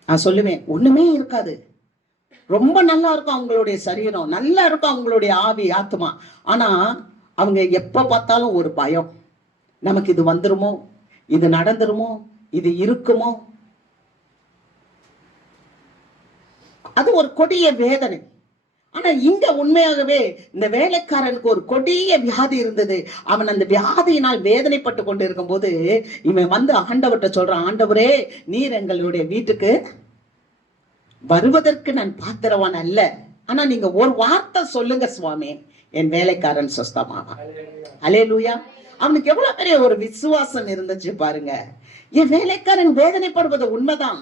நான் சொல்லுவேன், ஒண்ணுமே இருக்காது, ரொம்ப நல்லா இருக்கும் அவங்களுடைய சரீரம், நல்லா இருக்கும் அவங்களுடைய ஆவி ஆத்மா. ஆனா அவங்க எப்ப பார்த்தாலும் ஒரு பயம், நமக்கு இது வந்துருமோ, இது நடந்துருமோ, இது இருக்குமோ. அது ஒரு கொடிய வேதனை. ஆனா இங்க உண்மையாகவே இந்த வேலைக்காரனுக்கு ஒரு கொடிய வியாதி இருந்தது. அவன் அந்த வியாதியினால் வேதனைப்பட்டு கொண்டு இருக்கும் போது இவன் வந்து ஆண்டவர்கிட்ட சொல்றான், ஆண்டவரே, நீர் எங்களுடைய வீட்டுக்கு வருவதற்கு நான் பாத்திரவான் அல்ல, ஆனா நீங்க ஒரு வார்த்தை சொல்லுங்க சுவாமி, என் வேலைக்காரன் சொஸ்தமாவான். அல்லேலூயா. அவனுக்கு எவ்வளவு பெரிய ஒரு விசுவாசம் இருந்துச்சு பாருங்க. என் வேலைக்காரன் வேதனைப்படுவது உண்மைதான்,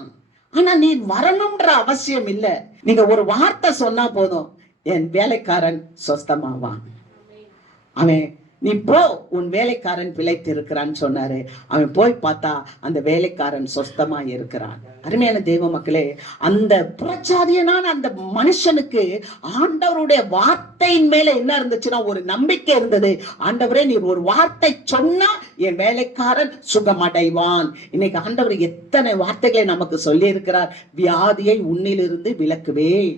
ஆனா நீ வரணும்ன்ற அவசியம் இல்ல, நீங்க ஒரு வார்த்தை சொன்னா போதும், என் வேலைக்காரன் சொஸ்தமாவான். அவன் நீ போ, உன் வேலைக்காரன் பிழைத்து இருக்கிறான்னு சொன்னாரு. அவன் போய் பார்த்தா அந்த வேலைக்காரன் சொஸ்தமா இருக்கிறான். அருமையான தேவ மக்களே, அந்த புறஜாதியனான அந்த மனுஷனுக்கு ஆண்டவருடைய வார்த்தையின் மேல என்ன இருந்துச்சுன்னா ஒரு நம்பிக்கை இருந்தது. ஆண்டவரே, நீர் ஒரு வார்த்தை சொன்னா என் வேலைக்காரன் சுகமடைவான். இன்னைக்கு ஆண்டவர் எத்தனை வார்த்தைகளை நமக்கு சொல்லி இருக்கிறார். வியாதியை உன்னிலிருந்து விலக்குவேன்,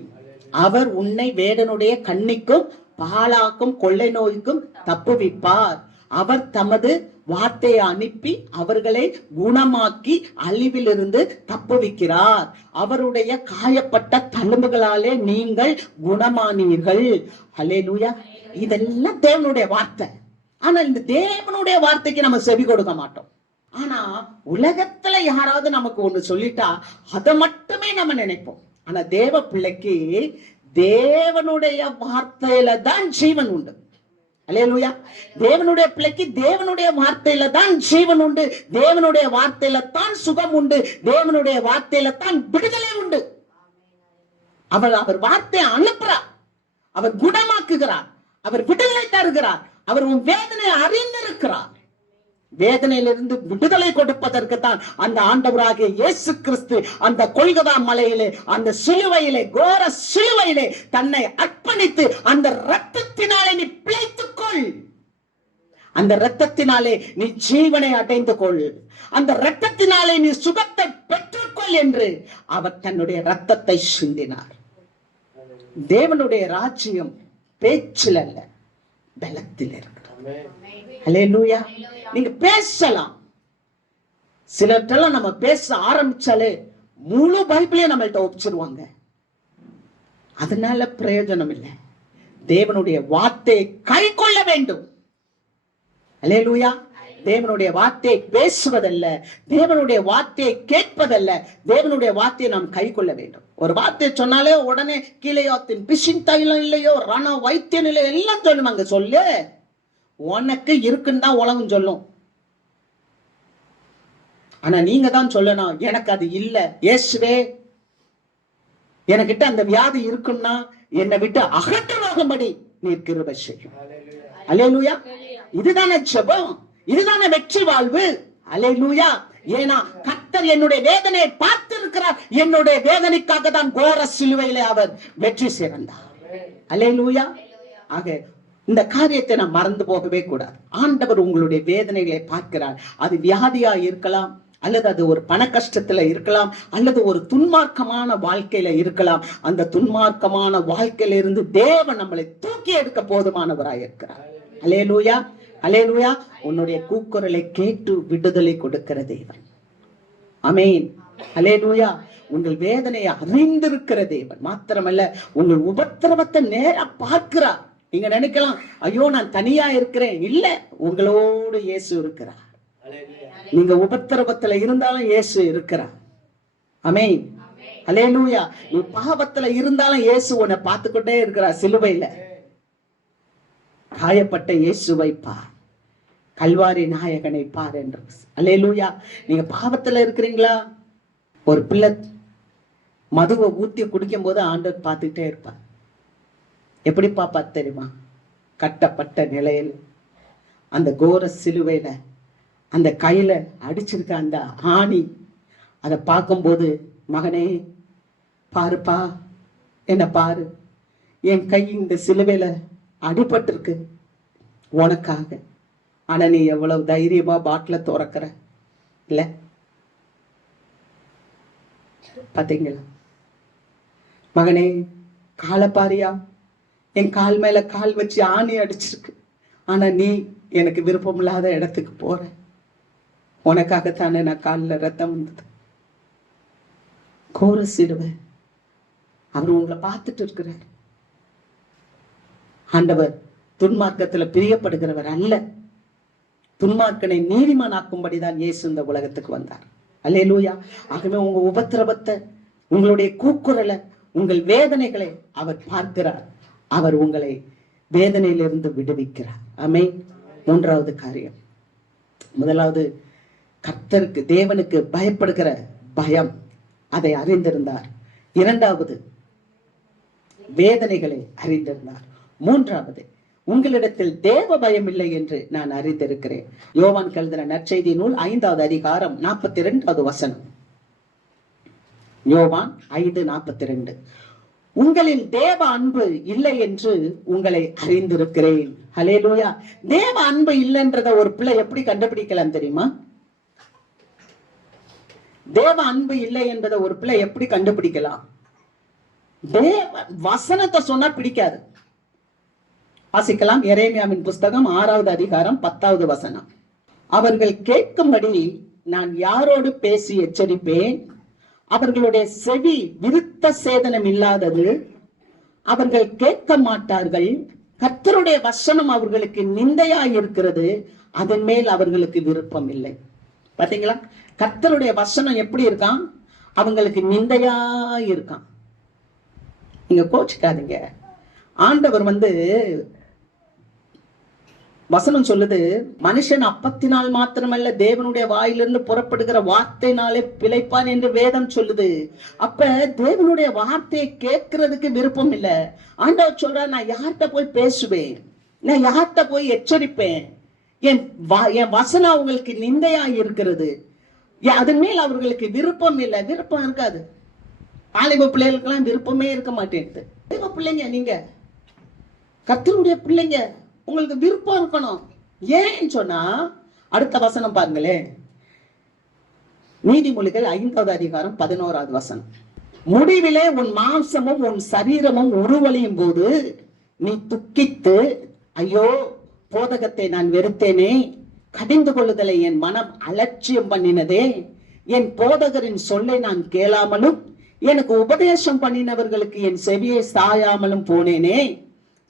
அவர் உன்னை வேடனுடைய கண்ணிக்கும் பாலாக்கும் கொள்ளை நோய்க்கும் தப்புவிப்பார், அவர் தமது வார்த்தையை அனுப்பி அவர்களை குணமாக்கி அழிவிலிருந்து தப்புவிக்கிறார், அவருடைய காயப்பட்ட தழும்புகளாலே நீங்கள் குணமானீர்கள். அல்லேலூயா. இதெல்லாம் தேவனுடைய வார்த்தை. ஆனா இந்த தேவனுடைய வார்த்தைக்கு நம்ம செவி கொடுக்க மாட்டோம். ஆனா உலகத்துல யாராவது நமக்கு ஒண்ணு சொல்லிட்டா அதை மட்டுமே நம்ம நினைப்போம். ஆனா தேவ பிள்ளைக்கு தேவனுடைய வார்த்தையில தான் ஜீவன் உண்டு. அல்லேலூயா. தேவனுடைய பிள்ளைக்கு தேவனுடைய வார்த்தையில தான் ஜீவன் உண்டு, தேவனுடைய வார்த்தையில தான் சுகம் உண்டு, தேவனுடைய வார்த்தையில தான் விடுதலை உண்டு. அவர் வார்த்தையை அனுப்புறார், அவர் குணமாக்குகிறார், அவர் விடுதலை தருகிறார், அவர் உன் வேதனை அறிந்திருக்கிறார். வேதனையிலிருந்து விடுதலை கொடுப்பதற்கு தான் அந்த ஆண்டவராகிய இயேசு கிறிஸ்து அந்த கொல்கதா மலையிலே, அந்த சிலுவையிலே, கோர சிலுவையிலே தன்னை அர்ப்பணித்து அந்த இரத்தத்தினாலே நீ பிழைத்துக் கொள், அந்த இரத்தத்தினாலே நீ ஜீவனை அடைந்து கொள், அந்த இரத்தத்தினாலே நீ சுகத்தை பெற்றுக்கொள் என்று அவர் தன்னுடைய இரத்தத்தை சிந்தினார். தேவனுடைய ராஜ்யம் பேச்சில் அல்ல, பலத்தில் இருக்கிறது. அல்லேலூயா. நீங்க பேசலாம். சிலர்ட்டெல்லாம் நம்ம பேச ஆரம்பிச்சாலே முழு பைபிளையும் நம்மள்ட்ட ஒப்பிச்சிருவாங்க. அதனால பிரயோஜனம் இல்லை. தேவனுடைய வார்த்தையை கை கொள்ள வேண்டும். அல்லேலூயா. தேவனுடைய வார்த்தையை பேசுவதல்ல, தேவனுடைய வார்த்தையை கேட்பதல்ல, தேவனுடைய வார்த்தையை நாம் கை கொள்ள வேண்டும். ஒரு வார்த்தையை சொன்னாலே உடனே கீழையாத்தின் பிசின் தைலம் இல்லையோ, ரண வைத்தியம் இல்லையோ, எல்லாம் சொல்லுவாங்க. சொல்லு, உனக்கு இருக்குன்னு தான் உலகம் சொல்லும். ஆனா நீங்க தான் சொல்லணும், எனக்கு அது இல்ல, இயேசுவே எனக்கிட்ட அந்த வியாதி இருக்குன்னா என்னை விட்டு அகற்றமாகும்படி நீர் கிருபை செய்யும். அல்லேலூயா. இதுதானே ஜெபம், இதுதானே வெற்றி வாழ்வு. அல்லேலூயா. ஏன்னா கர்த்தர் என்னுடைய வேதனையை பார்த்திருக்கிறார். என்னுடைய வேதனைக்காக தான் கோர சிலுவையிலே அவர் வெற்றி சிறந்தார். அல்லேலூயா. ஆக இந்த காரியத்தை நான் மறந்து போகவே கூடாது. ஆண்டவர் உங்களுடைய வேதனைகளை பார்க்கிறார். அது வியாதியா இருக்கலாம், அல்லது அது ஒரு பண கஷ்டத்துல இருக்கலாம், அல்லது ஒரு துன்மார்க்கமான வாழ்க்கையில இருக்கலாம். அந்த துன்மார்க்கமான வாழ்க்கையில இருந்து தேவன் நம்மளை தூக்கி எடுக்க போதுமானவராய் இருக்கிறார். அல்லேலூயா. அல்லேலூயா. உன்னுடைய கூக்குரலை கேட்டு விடுதலை கொடுக்கிற தேவன். ஆமென். அல்லேலூயா. உங்கள் வேதனையை அறிந்திருக்கிற தேவன் மாத்திரமல்ல, உங்கள் உபத்திரவத்தை நேரா பார்க்கிறார். நீங்க நினைக்கலாம், ஐயோ நான் தனியா இருக்கிறேன். இல்ல, உங்களோடு இயேசு இருக்கிறார். நீங்க உபத்திரவத்துல இருந்தாலும் இயேசு இருக்கிறார். ஆமென். அல்லேலூயா. நீ பாவத்துல இருந்தாலும் இயேசு உன்னை பார்த்துக்கிட்டே இருக்கிறார். சிலுவையில காயப்பட்ட இயேசுவை பார், கல்வாரி நாயகனை பார் என்று. அல்லேலூயா. நீங்க பாவத்துல இருக்கிறீங்களா? ஒரு பிள்ளை மதுவை ஊத்தி குடிக்கும் போது ஆண்டவர் பார்த்துட்டே இருப்பார். எப்படி பாப்பா தெரியுமா? கட்டப்பட்ட நிலையில் அந்த கோர சிலுவையில அந்த கையில அடிச்சிருக்க அந்த ஆணி, அதை பார்க்கும்போது, மகனே பாருப்பா, என்ன பாரு, என் கை இந்த சிலுவையில அடிபட்டிருக்கு உனக்காக. ஆனா நீ எவ்வளவு தைரியமா பாட்டில துறக்கிற இல்ல? பாத்தீங்களா? மகனே காலை பாரியா, என் கால் மேல கால் வச்சு ஆணி அடிச்சிருக்கு. ஆனா நீ எனக்கு விருப்பம் இல்லாத இடத்துக்கு போற. உனக்காகத்தானே நான் காலில் ரத்தம் வந்தது. கோர சிலுவை. அவர் உங்களை பார்த்துட்டு இருக்கிறார். ஆண்டவர் துன்மார்க்கத்துல பிரியப்படுகிறவர் அல்ல. துன்மார்க்கனை நீதிமானாக்கும்படிதான் இயேசு இந்த உலகத்துக்கு வந்தார். அல்லேலூயா. ஆகவே உங்க உபத்திரவத்தை, உங்களுடைய கூக்குரலை, உங்கள் வேதனைகளை அவர் பார்க்கிறார். அவர் உங்களை வேதனையிலிருந்து விடுவிக்கிறார். ஆமென். மூன்றாவது காரியம், முதலாவது கர்த்தருக்கு தேவனுக்கு பயப்படுகிற பயம், அதை அறிந்திருந்தார். இரண்டாவது வேதனைகளை அறிந்திருந்தார். மூன்றாவது உங்களிடத்தில் தேவ பயம் இல்லை என்று நான் அறிந்திருக்கிறேன். யோவான் எழுதின நற்செய்தி நூல் 5வது அதிகாரம் 42வது வசனம். யோவான் 5:42. உங்களில் தேவ அன்பு இல்லை என்று உங்களை அறிந்திருக்கிறேன். ஹல்லேலூயா. தேவ அன்பு இல்லைன்றத ஒரு பிள்ளை எப்படி கண்டுபிடிக்கலாம் தெரியுமா? தேவ அன்பு இல்லை என்பதை ஒரு பிள்ளை எப்படி கண்டுபிடிக்கலாம்? தேவ வசனத்தை சொன்னா பிடிக்காது. வாசிக்கலாம். எரேமியாவின் புஸ்தகம் 6வது அதிகாரம் 10வது வசனம். அவர்கள் கேட்கும்படி நான் யாரோடு பேசி எச்சரிப்பேன், அவர்களுடைய செவி விருத்த சேதனம் இல்லாதது, அவர்கள் கேட்க மாட்டார்கள். கர்த்தருடைய வசனம் அவர்களுக்கு நிந்தையாய் இருக்கிறது, அதன் மேல் அவர்களுக்கு விருப்பம் இல்லை. பாத்தீங்களா? கர்த்தருடைய வசனம் எப்படி இருக்கான்? அவங்களுக்கு நிந்தையா இருக்கான். நீங்க கோச்சுக்காதீங்க. ஆண்டவர் வசனம் சொல்லுது, மனுஷன் அப்பத்தினால் மாத்திரமல்ல தேவனுடைய வாயிலிருந்து புறப்படுகிற வார்த்தையினாலே பிழைப்பான் என்று வேதம் சொல்லுது. அப்ப தேவனுடைய வார்த்தையை கேட்கறதுக்கு விருப்பம் இல்லை. ஆண்டவர் சொல்ற, நான் யார்கிட்ட போய் பேசுவேன், நான் யார்கிட்ட போய் எச்சரிப்பேன், என் வசனம் அவங்களுக்கு நிந்தையா இருக்கிறது, அதன் மேல் அவர்களுக்கு விருப்பம் இல்லை. விருப்பம் இருக்காது. வாலிப பிள்ளைகளுக்கெல்லாம் விருப்பமே இருக்க மாட்டேங்குது. தேவ பிள்ளைங்க, நீங்க கர்த்தருடைய பிள்ளைங்க, உங்களுக்கு விருப்பம் இருக்கணும். ஏன்னு சொன்னா அடுத்த வசனம் பாருங்களேன். நீதிமொழிகள் 5வது அதிகாரம் 11வது வசனம். முடிவிலே உன் மாம்சமும் உன் சரீரமும் உருவழியும் போது நீ துக்கித்து, ஐயோ போதகத்தை நான் வெறுத்தேனே, கடிந்து கொள்ளுதலை என் மனம் அலட்சியம் பண்ணினதே, என் போதகரின் சொல்லை நான் கேளாமலும் எனக்கு உபதேசம் பண்ணினவர்களுக்கு என் செவியை சாயாமலும் போனேனே,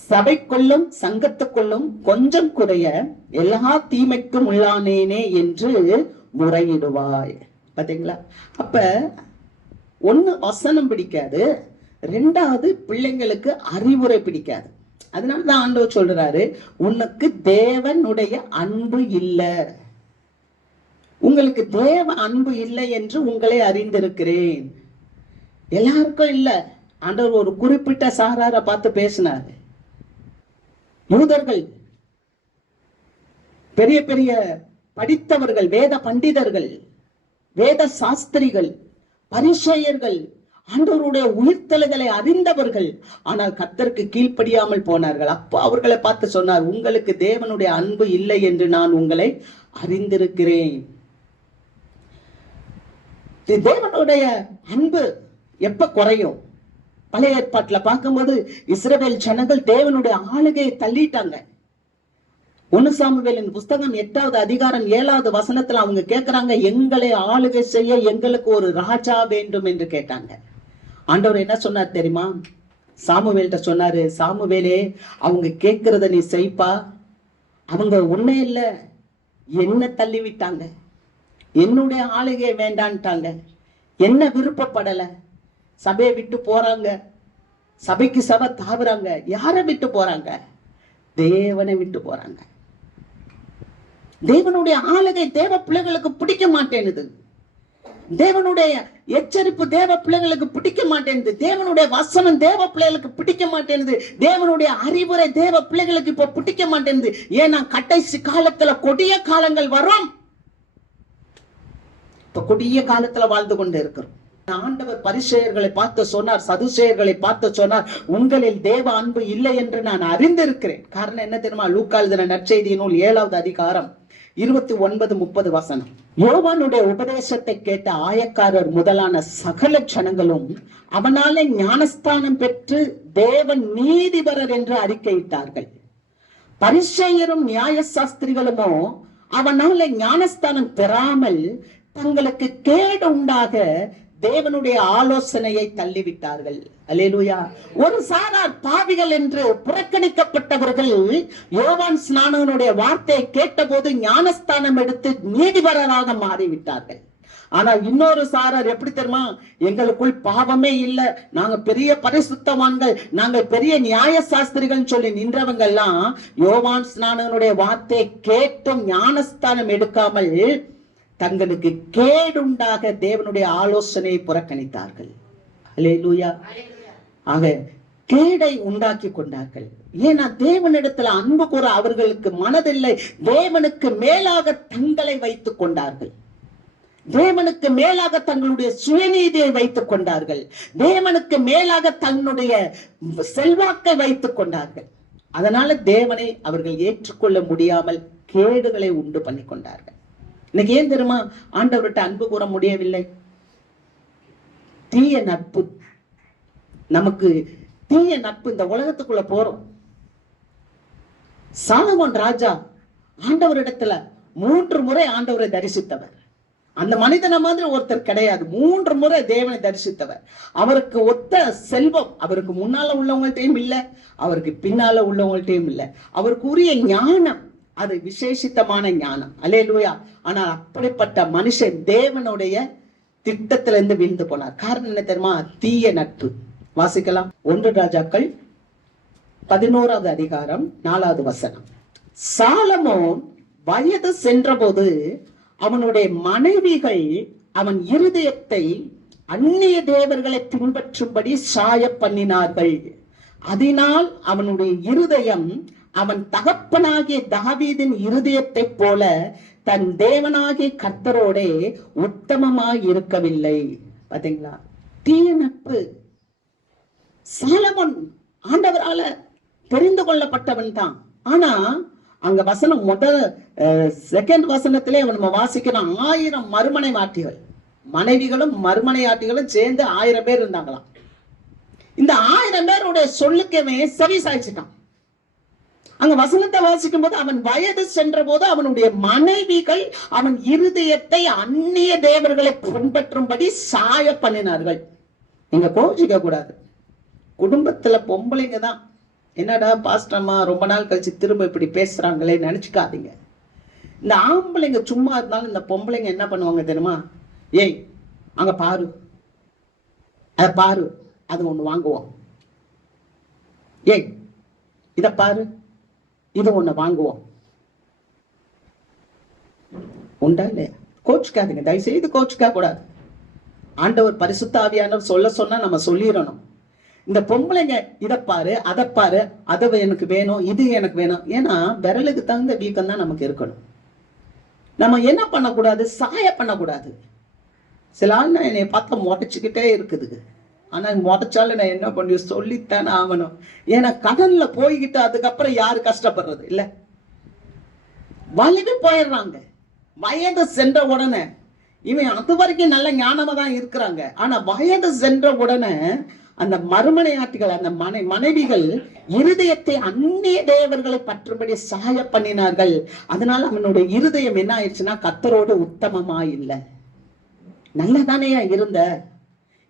சபைக்குள்ளும் சங்கத்துக்குள்ளும் கொஞ்சம் குறைய எல்லா தீமைக்கும் உள்ளானேனே என்று முறையிடுவாய். பாத்தீங்களா? அப்ப ஒண்ணு வசனம் பிடிக்காது, ரெண்டாவது பிள்ளைங்களுக்கு அறிவுரை பிடிக்காது. அதனாலதான் ஆண்டவர் சொல்றாரு, உனக்கு தேவனுடைய அன்பு இல்லை, உங்களுக்கு தேவ அன்பு இல்லை என்று உங்களை அறிந்திருக்கிறேன். எல்லாருக்கும் இல்ல, ஆண்டவர் ஒரு குறிப்பிட்ட சாராரை பார்த்து பேசினாரு. யூதர்கள், பெரிய பெரிய படித்தவர்கள், வேத பண்டிதர்கள், வேத சாஸ்திரிகள், பரிசேயர்கள், ஆண்டவருடைய உயிர்த்தெழுதலை அறிந்தவர்கள், ஆனால் கர்த்தருக்கு கீழ்ப்படியாமல் போனார்கள். அப்போ அவர்களை பார்த்து சொன்னார், உங்களுக்கு தேவனுடைய அன்பு இல்லை என்று நான் உங்களை அறிந்திருக்கிறேன். தேவனுடைய அன்பு எப்ப குறையும்? பழைய ஏற்பாட்டுல பார்க்கும்போது இஸ்ரவேல் ஜனங்கள் தேவனுடைய ஆளுகையை தள்ளிட்டாங்க. 1 சாமுவேலின் புஸ்தகம் 8வது அதிகாரம் 7வது வசனத்துல அவங்க கேட்கிறாங்க, எங்களை ஆளுகை செய்ய எங்களுக்கு ஒரு ராஜா வேண்டும் என்று கேட்டாங்க. ஆண்டவர் என்ன சொன்னார் தெரியுமா? சாமுவேல்கிட்ட சொன்னாரு, சாமுவேலே, அவங்க கேட்கறத நீ செய்ப்பா. அவங்க ஒண்ணே இல்ல, என்ன தள்ளி விட்டாங்க, என்னுடைய ஆளுகை வேண்டான்ட்டாங்க, என்ன விருப்பப்படல, சபையை விட்டு போறாங்க, சபைக்கு சபை தாவுறாங்க. யாரை விட்டு போறாங்க? தேவனை விட்டு போறாங்க. தேவனுடைய ஆளுகை தேவ பிள்ளைகளுக்கு பிடிக்க மாட்டேனுது. தேவனுடைய எச்சரிப்பு தேவ பிள்ளைகளுக்கு பிடிக்க மாட்டேங்குது. தேவனுடைய வசனம் தேவ பிள்ளைகளுக்கு பிடிக்க மாட்டேங்குது. தேவனுடைய அறிவுரை தேவ பிள்ளைகளுக்கு இப்ப பிடிக்க மாட்டேங்குது. ஏன்னா கடைசி காலத்துல கொடிய காலங்கள் வரும். இப்ப கொடிய காலத்துல வாழ்ந்து கொண்டு இருக்கிறோம். ஆண்டவர் பரிசேயர்களை பார்த்து சொன்னார், சதுசேயர்களை பார்த்து சொன்னார், உங்களில் தேவ அன்பு இல்லை என்று நான் அறிந்திருக்கிறேன். காரணம் என்ன தெரியுமா? லூக்கா எழுதின நற்செய்தி நூல் 7வது அதிகாரம் 29-30 வசனம். யோவானுடைய உபதேசத்தை கேட்ட ஆயக்காரர் முதலான சகல ஜனங்களும் அவனாலே ஞானஸ்தானம் பெற்று தேவன் நீதிபரர் என்று அறிக்கையிட்டார்கள். பரிசேயரும் நியாய சாஸ்திரிகளுமோ அவனால ஞானஸ்தானம் பெறாமல் தங்களுக்கு கேடு உண்டாக தேவனுடைய ஆலோசனையை தள்ளிவிட்டார்கள். அல்லேலூயா. ஒரு சாரார் பாவிகள் என்று புறக்கணிக்கப்பட்டவர்கள் யோவான் ஸ்நானகனுடைய வார்த்தையை கேட்டபோது ஞானஸ்தானம் எடுத்து நீதிபரராக மாறிவிட்டார்கள். ஆனால் இன்னொரு சாரார் எப்படி தெரியுமா? எங்களுக்குள் பாவமே இல்லை, நாங்க பெரிய பரிசுத்தவான்கள், நாங்க பெரிய நியாய சாஸ்திரிகள் சொல்லி நின்றவங்க எல்லாம் யோவான் ஸ்நானகனுடைய வார்த்தையை கேட்டும் ஞானஸ்தானம் எடுக்காமல் தங்களுக்கு கேடுண்டாக தேவனுடைய ஆலோசனையை புறக்கணித்தார்கள். அல்லேலூயா. ஆக கேடை உண்டாக்கி கொண்டார்கள். ஏன்னா தேவனிடத்துல அன்பு கூற அவர்களுக்கு மனதில்லை. தேவனுக்கு மேலாக தங்களை வைத்துக் கொண்டார்கள். தேவனுக்கு மேலாக தங்களுடைய சுயநீதியை வைத்துக் கொண்டார்கள். தேவனுக்கு மேலாக தன்னுடைய செல்வாக்கை வைத்துக் கொண்டார்கள். அதனால தேவனை அவர்கள் ஏற்றுக்கொள்ள முடியாமல் கேடுகளை உண்டு பண்ணி கொண்டார்கள். இன்னைக்கு ஏன் தெரியுமா ஆண்டவர்கிட்ட அன்பு கூற முடியவில்லை? தீய நட்பு. நமக்கு தீய நட்பு. இந்த உலகத்துக்குள்ள போறோம். சாலமோன் ராஜா ஆண்டவரிடத்துல 3 முறை ஆண்டவரை தரிசித்தவர். அந்த மனிதனை மாதிரி ஒருத்தர் கிடையாது. 3 முறை தேவனை தரிசித்தவர். அவருக்கு ஒத்த செல்வம் அவருக்கு முன்னால உள்ளவங்கள்ட்டையும் இல்ல, அவருக்கு பின்னால உள்ளவங்கள்ட்டையும் இல்ல. அவருக்கு உரிய ஞானம் அது விசேஷித்தமான ஞானம். அல்லேலூயா. ஆனால் அப்படிப்பட்ட மனுஷன் தேவனுடைய திட்டத்திலிருந்து வீழ்ந்து போனார். காரணம் என்ன தெரியுமா? தீய நட்பு. வாசிக்கலாம். 1 ராஜாக்கள் 11வது அதிகாரம் 4வது வசனம். சாலமோன் வயது சென்றபோது அவனுடைய மனைவிகள் அவன் இருதயத்தை அந்நிய தேவர்களை பின்பற்றும்படி சாய பண்ணினார்கள். அதனால் அவனுடைய இருதயம் அவன் தகப்பனாகிய தாவீதின் இருதயத்தை போல தன் தேவனாகிய கர்த்தரோடே உத்தமமாய் இருக்கவில்லை. பாத்தீங்களா? தீய நட்பு. சாலமோன் ஆண்டவரால தெரிந்து கொள்ளப்பட்டவன் தான். ஆனா அங்க வசனம் செகண்ட் வசனத்திலே நம்ம வாசிக்கிறோம், 1000 மறுமனை ஆட்டிகள், மனைவிகளும் மறுமனை ஆட்டிகளும் சேர்ந்து 1000 பேர் இருந்தாங்களாம். இந்த 1000 பேருடைய சொல்லுக்கவே செவி சாய்ச்சிட்டான். அங்க வசனத்தை வாசிக்கும் போது அவன் வயது சென்ற போது அவனுடைய மனைவிகள் அவன் இருதயத்தை அந்நிய தேவர்களை பின்பற்றும்படி சாய பண்ணினார்கள். நீங்க கோச்சிக்க கூடாது. குடும்பத்துல பொம்பளைங்க தான் என்னடா பாஸ்டர்மா ரொம்ப நாள் கழிச்சு திரும்ப இப்படி பேசுறாங்களே நினைச்சுக்காதீங்க. இந்த ஆம்பளைங்க சும்மா இருந்தாலும் இந்த பொம்பளைங்க என்ன பண்ணுவாங்க தெரியுமா? ஏய் அங்க பாரு, அத பாரு, அது ஒண்ணு வாங்குவோம். ஏய் இத பாரு, இது ஒண்ணு வாங்குவோம். உண்டா இல்லையா? கோச்சுக்காதீங்க, தயவு செய்து கோச்சுக்கா கூடாது. ஆண்டவர் பரிசுத்த ஆவியானவர் சொல்ல சொன்னா நம்ம சொல்லிடணும். இந்த பொம்பளைங்க இதை பாரு, அதை பாரு, அதை எனக்கு வேணும், இது எனக்கு வேணும். ஏன்னா விரலுக்கு தகுந்த வீக்கம் தான் நமக்கு இருக்கணும். நம்ம என்ன பண்ணக்கூடாது, சாய பண்ணக்கூடாது. சில ஆள் என்னை பார்த்தா முறைச்சுக்கிட்டே இருக்குது. ஆனா முறைச்சாலும் நான் என்ன பண்ணி சொல்லித்தானே ஆகணும். ஏன்னா கடல்ல போய்கிட்டு அதுக்கப்புறம் யாரு கஷ்டப்படுறது இல்ல, வலிவு போயிடுறாங்க. வயது சென்ற உடனே இவன் அது வரைக்கும் நல்ல ஞானமா தான் இருக்கிறாங்க. ஆனா வயது சென்ற உடனே அந்த மறுமனையாட்டிகள், அந்த மனைவிகள் இருதயத்தை அந்நிய தேவர்களை பற்றும்படி சாய பண்ணினார்கள். அதனால அவனுடைய இருதயம் என்ன ஆயிடுச்சுன்னா கர்த்தரோடு உத்தமமா இல்லை. நல்லதானையா இருந்த,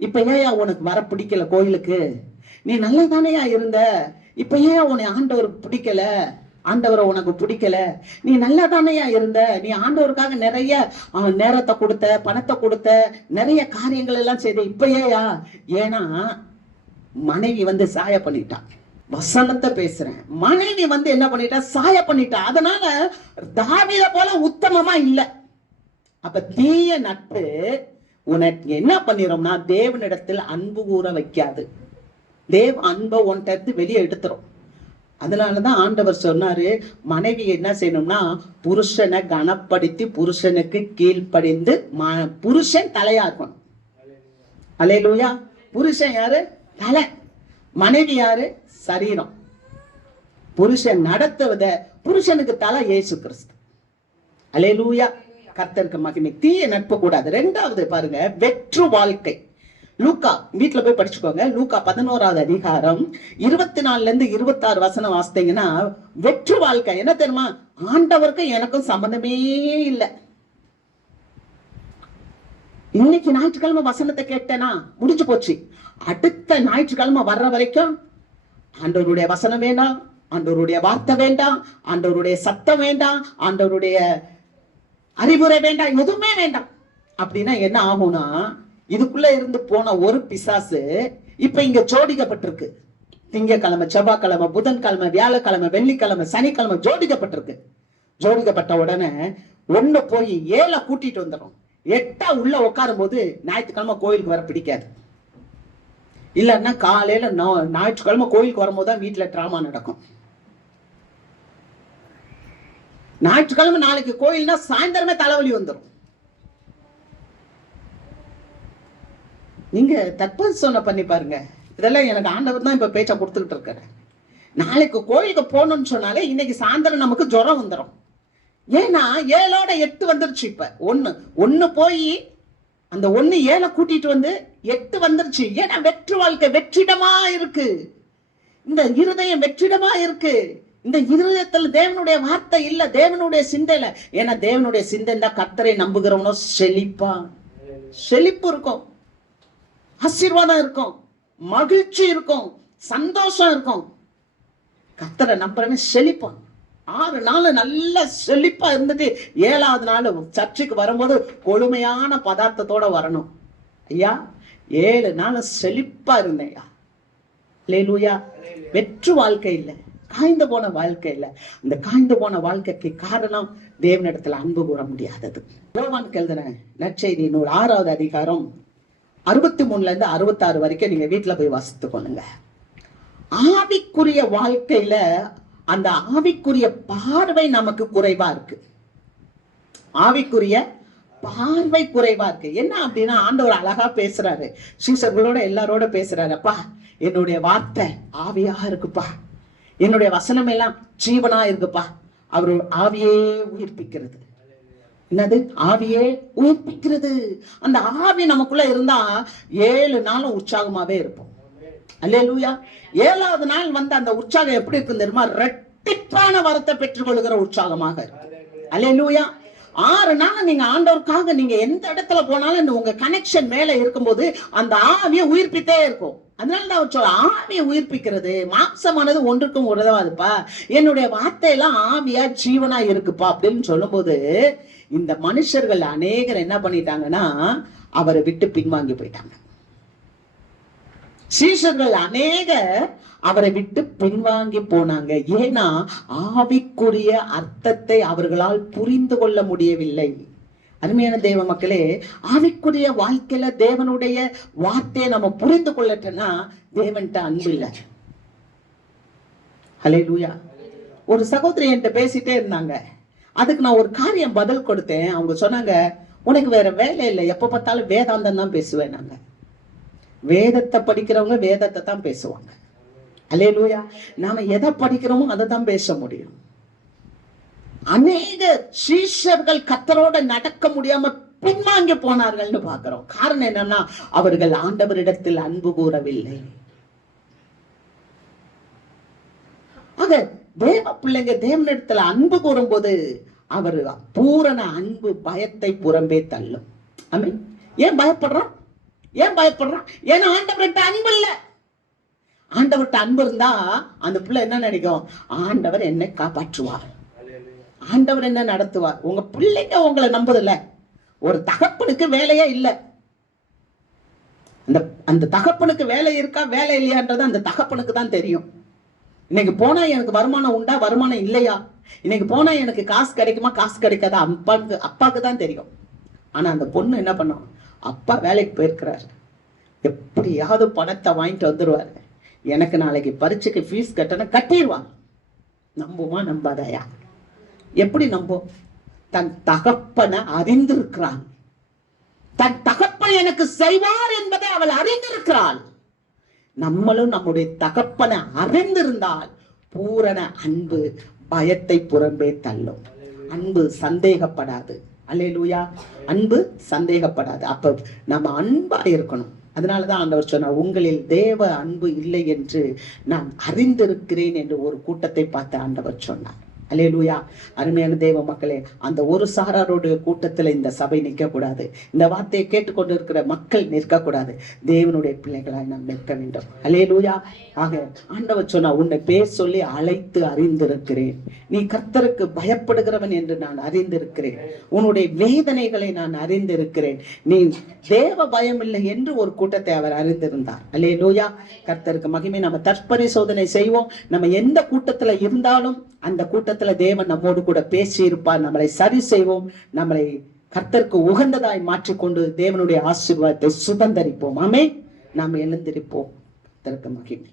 இப்ப ஏயா உனக்கு வர பிடிக்கல கோயிலுக்கு? நீ நல்லதானையா இருந்த, இப்ப ஏன் உன்னை ஆண்டவருக்கு பிடிக்கல? ஆண்டவரை உனக்கு பிடிக்கல? நீ நல்லதானையா இருந்த, நீ ஆண்டவருக்காக நிறைய நேரத்தை கொடுத்த, பணத்தை கொடுத்த, நிறைய காரியங்கள் எல்லாம் செய்த, இப்ப ஏயா? ஏன்னா மனைவி சாய பண்ணிட்டா. வசனத்தை பேசுறேன். மனைவி என்ன பண்ணிட்டா, சாய பண்ணிட்டா. அதனால தாவீதை போல உத்தமமா இல்ல. அப்ப தீய நட்பு உனக்கு என்ன பண்ணிரோம்னா தேவனிடத்தில் அன்பு கூற வைக்காது. தேவ அன்பை உன்கிட்ட வெளியே எடுத்துரும். அதனாலதான் ஆண்டவர் சொன்னாரு, மனைவி என்ன செய்யணும்னா புருஷனை கனப்படுத்தி புருஷனுக்கு கீழ்ப்படிந்து புருஷன் தலையா இருக்கணும். அல்லேலூயா. புருஷன் யாரு? தலை. மனைவி யாரு? சரீரம். புருஷன் நடத்துவத புருஷனுக்கு தலை இயேசு கிறிஸ்து. அல்லேலூயா. கர்த்தருக்கு மகிமை. தீய நட்பு கூடாது. ரெண்டாவது பாருங்க, வெற்று வாழ்க்கை. லூக்கா வீட்டுல போய் படிச்சுக்கோங்க. லூக்கா 11வது அதிகாரம் 24 26 வசனம் வாசித்தீங்கன்னா, வெற்று வாழ்க்கை என்ன தெரியுமா? ஆண்டவருக்கும் எனக்கும் சம்பந்தமே இல்லை. இன்னைக்கு ஞாயிற்றுக்கிழமை வசனத்தை கேட்டேனா முடிஞ்சு போச்சு. அடுத்த ஞாயிற்றுக்கிழமை வர்ற வரைக்கும் ஆண்டவருடைய வசனம் வேண்டாம், ஆண்டவருடைய வார்த்தை வேண்டாம், ஆண்டவருடைய சத்தம் வேண்டாம், ஆண்டவருடைய அறிவுரை வேண்டாம், எதுவுமே வேண்டாம். அப்படின்னா என்ன ஆகும்னா, இதுக்குள்ள இருந்து போன ஒரு பிசாசு இப்ப இங்க ஜோடிக்கப்பட்டிருக்கு. திங்கக்கிழமை, செவ்வாய்க்கிழமை, புதன்கிழமை, வியாழக்கிழமை, வெள்ளிக்கிழமை, சனிக்கிழமை ஜோடிக்கப்பட்டிருக்கு. ஜோடிக்கப்பட்ட உடனே ஒண்ணு போய் 7 கூட்டிட்டு வந்துடும். 8 உள்ள உட்காரும் போது ஞாயிற்றுக்கிழமை கோயிலுக்கு வர பிடிக்காது. இல்லன்னா காலையில ஞாயிற்றுக்கிழமை கோயிலுக்கு வரும்போதுதான் வீட்டுல டிராமா நடக்கும். ஞாயிற்றுக்கிழமை நாளைக்கு கோயில்னா சாயந்தரமே தலைவலி வந்துடும். நீங்க தற்போது பண்ணி பாருங்க. இதெல்லாம் எனக்கு ஆண்டவர் தான் இப்ப பேச்ச கொடுத்துக்கிட்டு இருக்காரு. நாளைக்கு கோயிலுக்கு போகணும்னு சொன்னாலே இன்னைக்கு சாயந்தரம் நமக்கு ஜுரம் வந்துடும். ஏன்னா 7ஓட 8 வந்துருச்சு. இப்ப ஒன்னு போய் அந்த 7 கூட்டிட்டு வந்து 8 வந்துருச்சு. ஏன்னா வெற்று வாழ்க்கை வெற்றிடமா இருக்கு. இந்த இருதயம் வெற்றிடமா இருக்கு. இந்த இருதயத்துல தேவனுடைய வார்த்தை இல்ல, தேவனுடைய சிந்தையில. ஏன்னா தேவனுடைய சிந்தை தான் கர்த்தரை நம்புகிறவனோ செழிப்பு இருக்கும், ஆசீர்வாதம் இருக்கும், மகிழ்ச்சி இருக்கும், சந்தோஷம் இருக்கும். கர்த்தரை நம்புறவன் செழிப்பான். 6 நாள் நல்ல செழிப்பா இருந்துட்டு 7வது நாள் சர்ச்சுக்கு வரும்போது கொழுமையான பதார்த்தத்தோட வரணும். ஐயா 7 நாள் செழிப்பா இருந்தேன். அல்லேலூயா. வெற்று வாழ்க்கை இல்லை, காய்ந்து போன வாழ்க்கை இல்லை. இந்த காய்ந்து போன வாழ்க்கைக்கு காரணம் தேவனிடத்துல அன்பு கூற முடியாதது. யோவான் எழுதின நற்செய்தி நூல் 6வது அதிகாரம் 63 66 வரைக்கும் நீங்க வீட்டுல போய் வாசித்து கொள்ளுங்க. ஆவிக்குரிய வாழ்க்கையில அந்த ஆவிக்குரிய பார்வை நமக்கு குறைவா இருக்கு. ஆவிக்குரிய பார்வை குறைவா இருக்கு. என்ன அப்படின்னா, ஆண்டவர் அழகா பேசுறாரு, சீசர்களோட எல்லாரோட பேசுறாரு. அப்பா, என்னுடைய வார்த்தை ஆவியா இருக்குப்பா, என்னுடைய வசனம் எல்லாம் ஜீவனா இருக்குப்பா. அவரு ஆவியே உயிர்ப்பிக்கிறது. என்னது? ஆவியே உயிர்ப்பிக்கிறது. அந்த ஆவி நமக்குள்ள இருந்தா 7 நாளும் உற்சாகமாவே இருப்போம். அல்லேலூயா. 7வது நாள் அந்த உற்சாகம் எப்படி இருக்கு தெரியுமா? ரெட்டிப்பான வரத்தை பெற்றுக் கொள்கிற உற்சாகமாக இருக்கு. அல்லேலூயா. 6 நாள் நீங்க ஆண்டவருக்காக நீங்க எந்த இடத்துல போனாலும் உங்க கனெக்ஷன் மேல இருக்கும்போது அந்த ஆவியை உயிர்ப்பித்தே இருக்கும். அதனாலதான் அவர் சொல்ல, ஆவியை உயிர்ப்பிக்கிறது. மாம்சமானது ஒன்றுக்கும் உதவாதுப்பா, என்னுடைய வார்த்தையெல்லாம் ஆவியா ஜீவனா இருக்குப்பா அப்படின்னு சொல்லும் போது இந்த மனுஷர்கள் அநேகர் என்ன பண்ணிட்டாங்கன்னா அவரை விட்டு பின்வாங்கி போயிட்டாங்க. சீஷர்கள் அநேகர் அவரை விட்டு பின்வாங்கி போனாங்க. ஏன்னா ஆவிக்குரிய அர்த்தத்தை அவர்களால் புரிந்து கொள்ள முடியவில்லை. அருமையான தேவ மக்களே, ஆவிக்குரிய வாழ்க்கையில தேவனுடைய வார்த்தையை நம்ம புரிந்து கொள்ளட்டோம்னா தேவன்கிட்ட அன்பு இல்லை. ஹல்லேலூயா. ஒரு சகோதரி என்கிட்ட பேசிட்டே இருந்தாங்க. அதுக்கு நான் ஒரு காரியம் பதில் கொடுத்தேன். அவங்க சொன்னாங்க, உனக்கு வேற வேலை இல்லை, எப்ப பார்த்தாலும் வேதாந்தம் தான் பேசுவேன். நாங்க வேதத்தை படிக்கிறவங்க வேதத்தை தான் பேசுவாங்க. ஹல்லேலூயா. நாம எதை படிக்கிறோமோ அதை தான் பேச முடியும். அநேக சீஷர்கள் கர்த்தரோட நடக்க முடியாம பின்வாங்கி போனார்கள்னு பார்க்கிறோம். காரணம் என்னன்னா, அவர்கள் ஆண்டவரிடத்தில் அன்பு கூறவில்லை. ஆக தேவ பிள்ளைங்க தேவனிடத்துல அன்பு கூறும்போது அவர் பூரண அன்பு பயத்தை புறம்பே தள்ளும். ஆமென். ஏன் பயப்படுறோம்? ஏன் பயப்படுறோம்? ஏன்னா ஆண்டவர்கிட்ட அன்பு இல்ல. ஆண்டவர்கிட்ட அன்பு இருந்தா அந்த பிள்ளை என்ன நினைக்கும்? ஆண்டவர் என்னை காப்பாற்றுவார், ஆண்டவர் என்ன நடத்துவார். உங்க பிள்ளைங்க உங்களை நம்புதில்ல. ஒரு தகப்பனுக்கு வேலையே இல்லை. அந்த தகப்பனுக்கு வேலை இருக்கா வேலை இல்லையான்றது அந்த தகப்பனுக்கு தான் தெரியும். இன்னைக்கு போனா எனக்கு வருமானம் உண்டா வருமானம் இல்லையா, இன்னைக்கு போனா எனக்கு காசு கிடைக்குமா காசு கிடைக்காதா அப்பாவுக்கு தான் தெரியும். ஆனா அந்த பொண்ணு என்ன பண்ணும்? அப்பா வேலைக்கு போயிருக்கிறாரு, எப்படியாவது பணத்தை வாங்கிட்டு வந்துருவாரு, எனக்கு நாளைக்கு பரீட்சைக்கு ஃபீஸ் கட்டணும், கட்டிடுவான். நம்புமா நம்பாதாயா? எப்படி நம்பும்? தன் தகப்பனை அறிந்திருக்கிறான். தன் தகப்பன் எனக்கு செய்வார் என்பதை அவள் அறிந்திருக்கிறாள். நம்மளும் நம்முடைய தகப்பனை அறிந்திருந்தால் பூரண அன்பு பயத்தை புறம்பே தள்ளும். அன்பு சந்தேகப்படாது. அல்லேலூயா. அன்பு சந்தேகப்படாது. அப்ப நம்ம அன்பா இருக்கணும். அதனாலதான் ஆண்டவர் சொன்னார், உங்களில் தேவ அன்பு இல்லை என்று நான் அறிந்திருக்கிறேன் என்று ஒரு கூட்டத்தை பார்த்து ஆண்டவர் சொன்னார். அல்லேலூயா. அருமையான தேவ மக்களே, அந்த ஒரு சாராருடைய கூட்டத்துல இந்த சபை நிற்க கூடாது. இந்த வார்த்தையை கேட்டுக்கொண்டு இருக்கிற மக்கள் நிற்க கூடாது. தேவனுடைய பிள்ளைகளாய் நாம் நிற்க வேண்டும். அல்லேலூயா. ஆக ஆண்டவர் சொன்னா, உன்னை பேர் சொல்லி அழைத்து அறிந்திருக்கிறேன், நீ கர்த்தருக்கு பயப்படுகிறவன் என்று நான் அறிந்திருக்கிறேன், உன்னுடைய வேதனைகளை நான் அறிந்திருக்கிறேன், நீ தேவ பயம் இல்லை என்று ஒரு கூட்டத்தை அவர் அறிந்திருந்தார். அல்லேலூயா. கர்த்தருக்கு மகிமை. நம்ம தற்பரிசோதனை செய்வோம். நம்ம எந்த கூட்டத்துல இருந்தாலும் அந்த கூட்டத்துல தேவன் நம்மோடு கூட பேசி இருப்பார். நம்மளை சரி செய்வோம். நம்மளை கர்த்தருக்கு உகந்ததாய் மாற்றிக்கொண்டு தேவனுடைய ஆசீர்வாதத்தை சுதந்தரிப்போம். ஆமென். நாம் எழுந்திருப்போம். கர்த்தருக்கு மகிமை.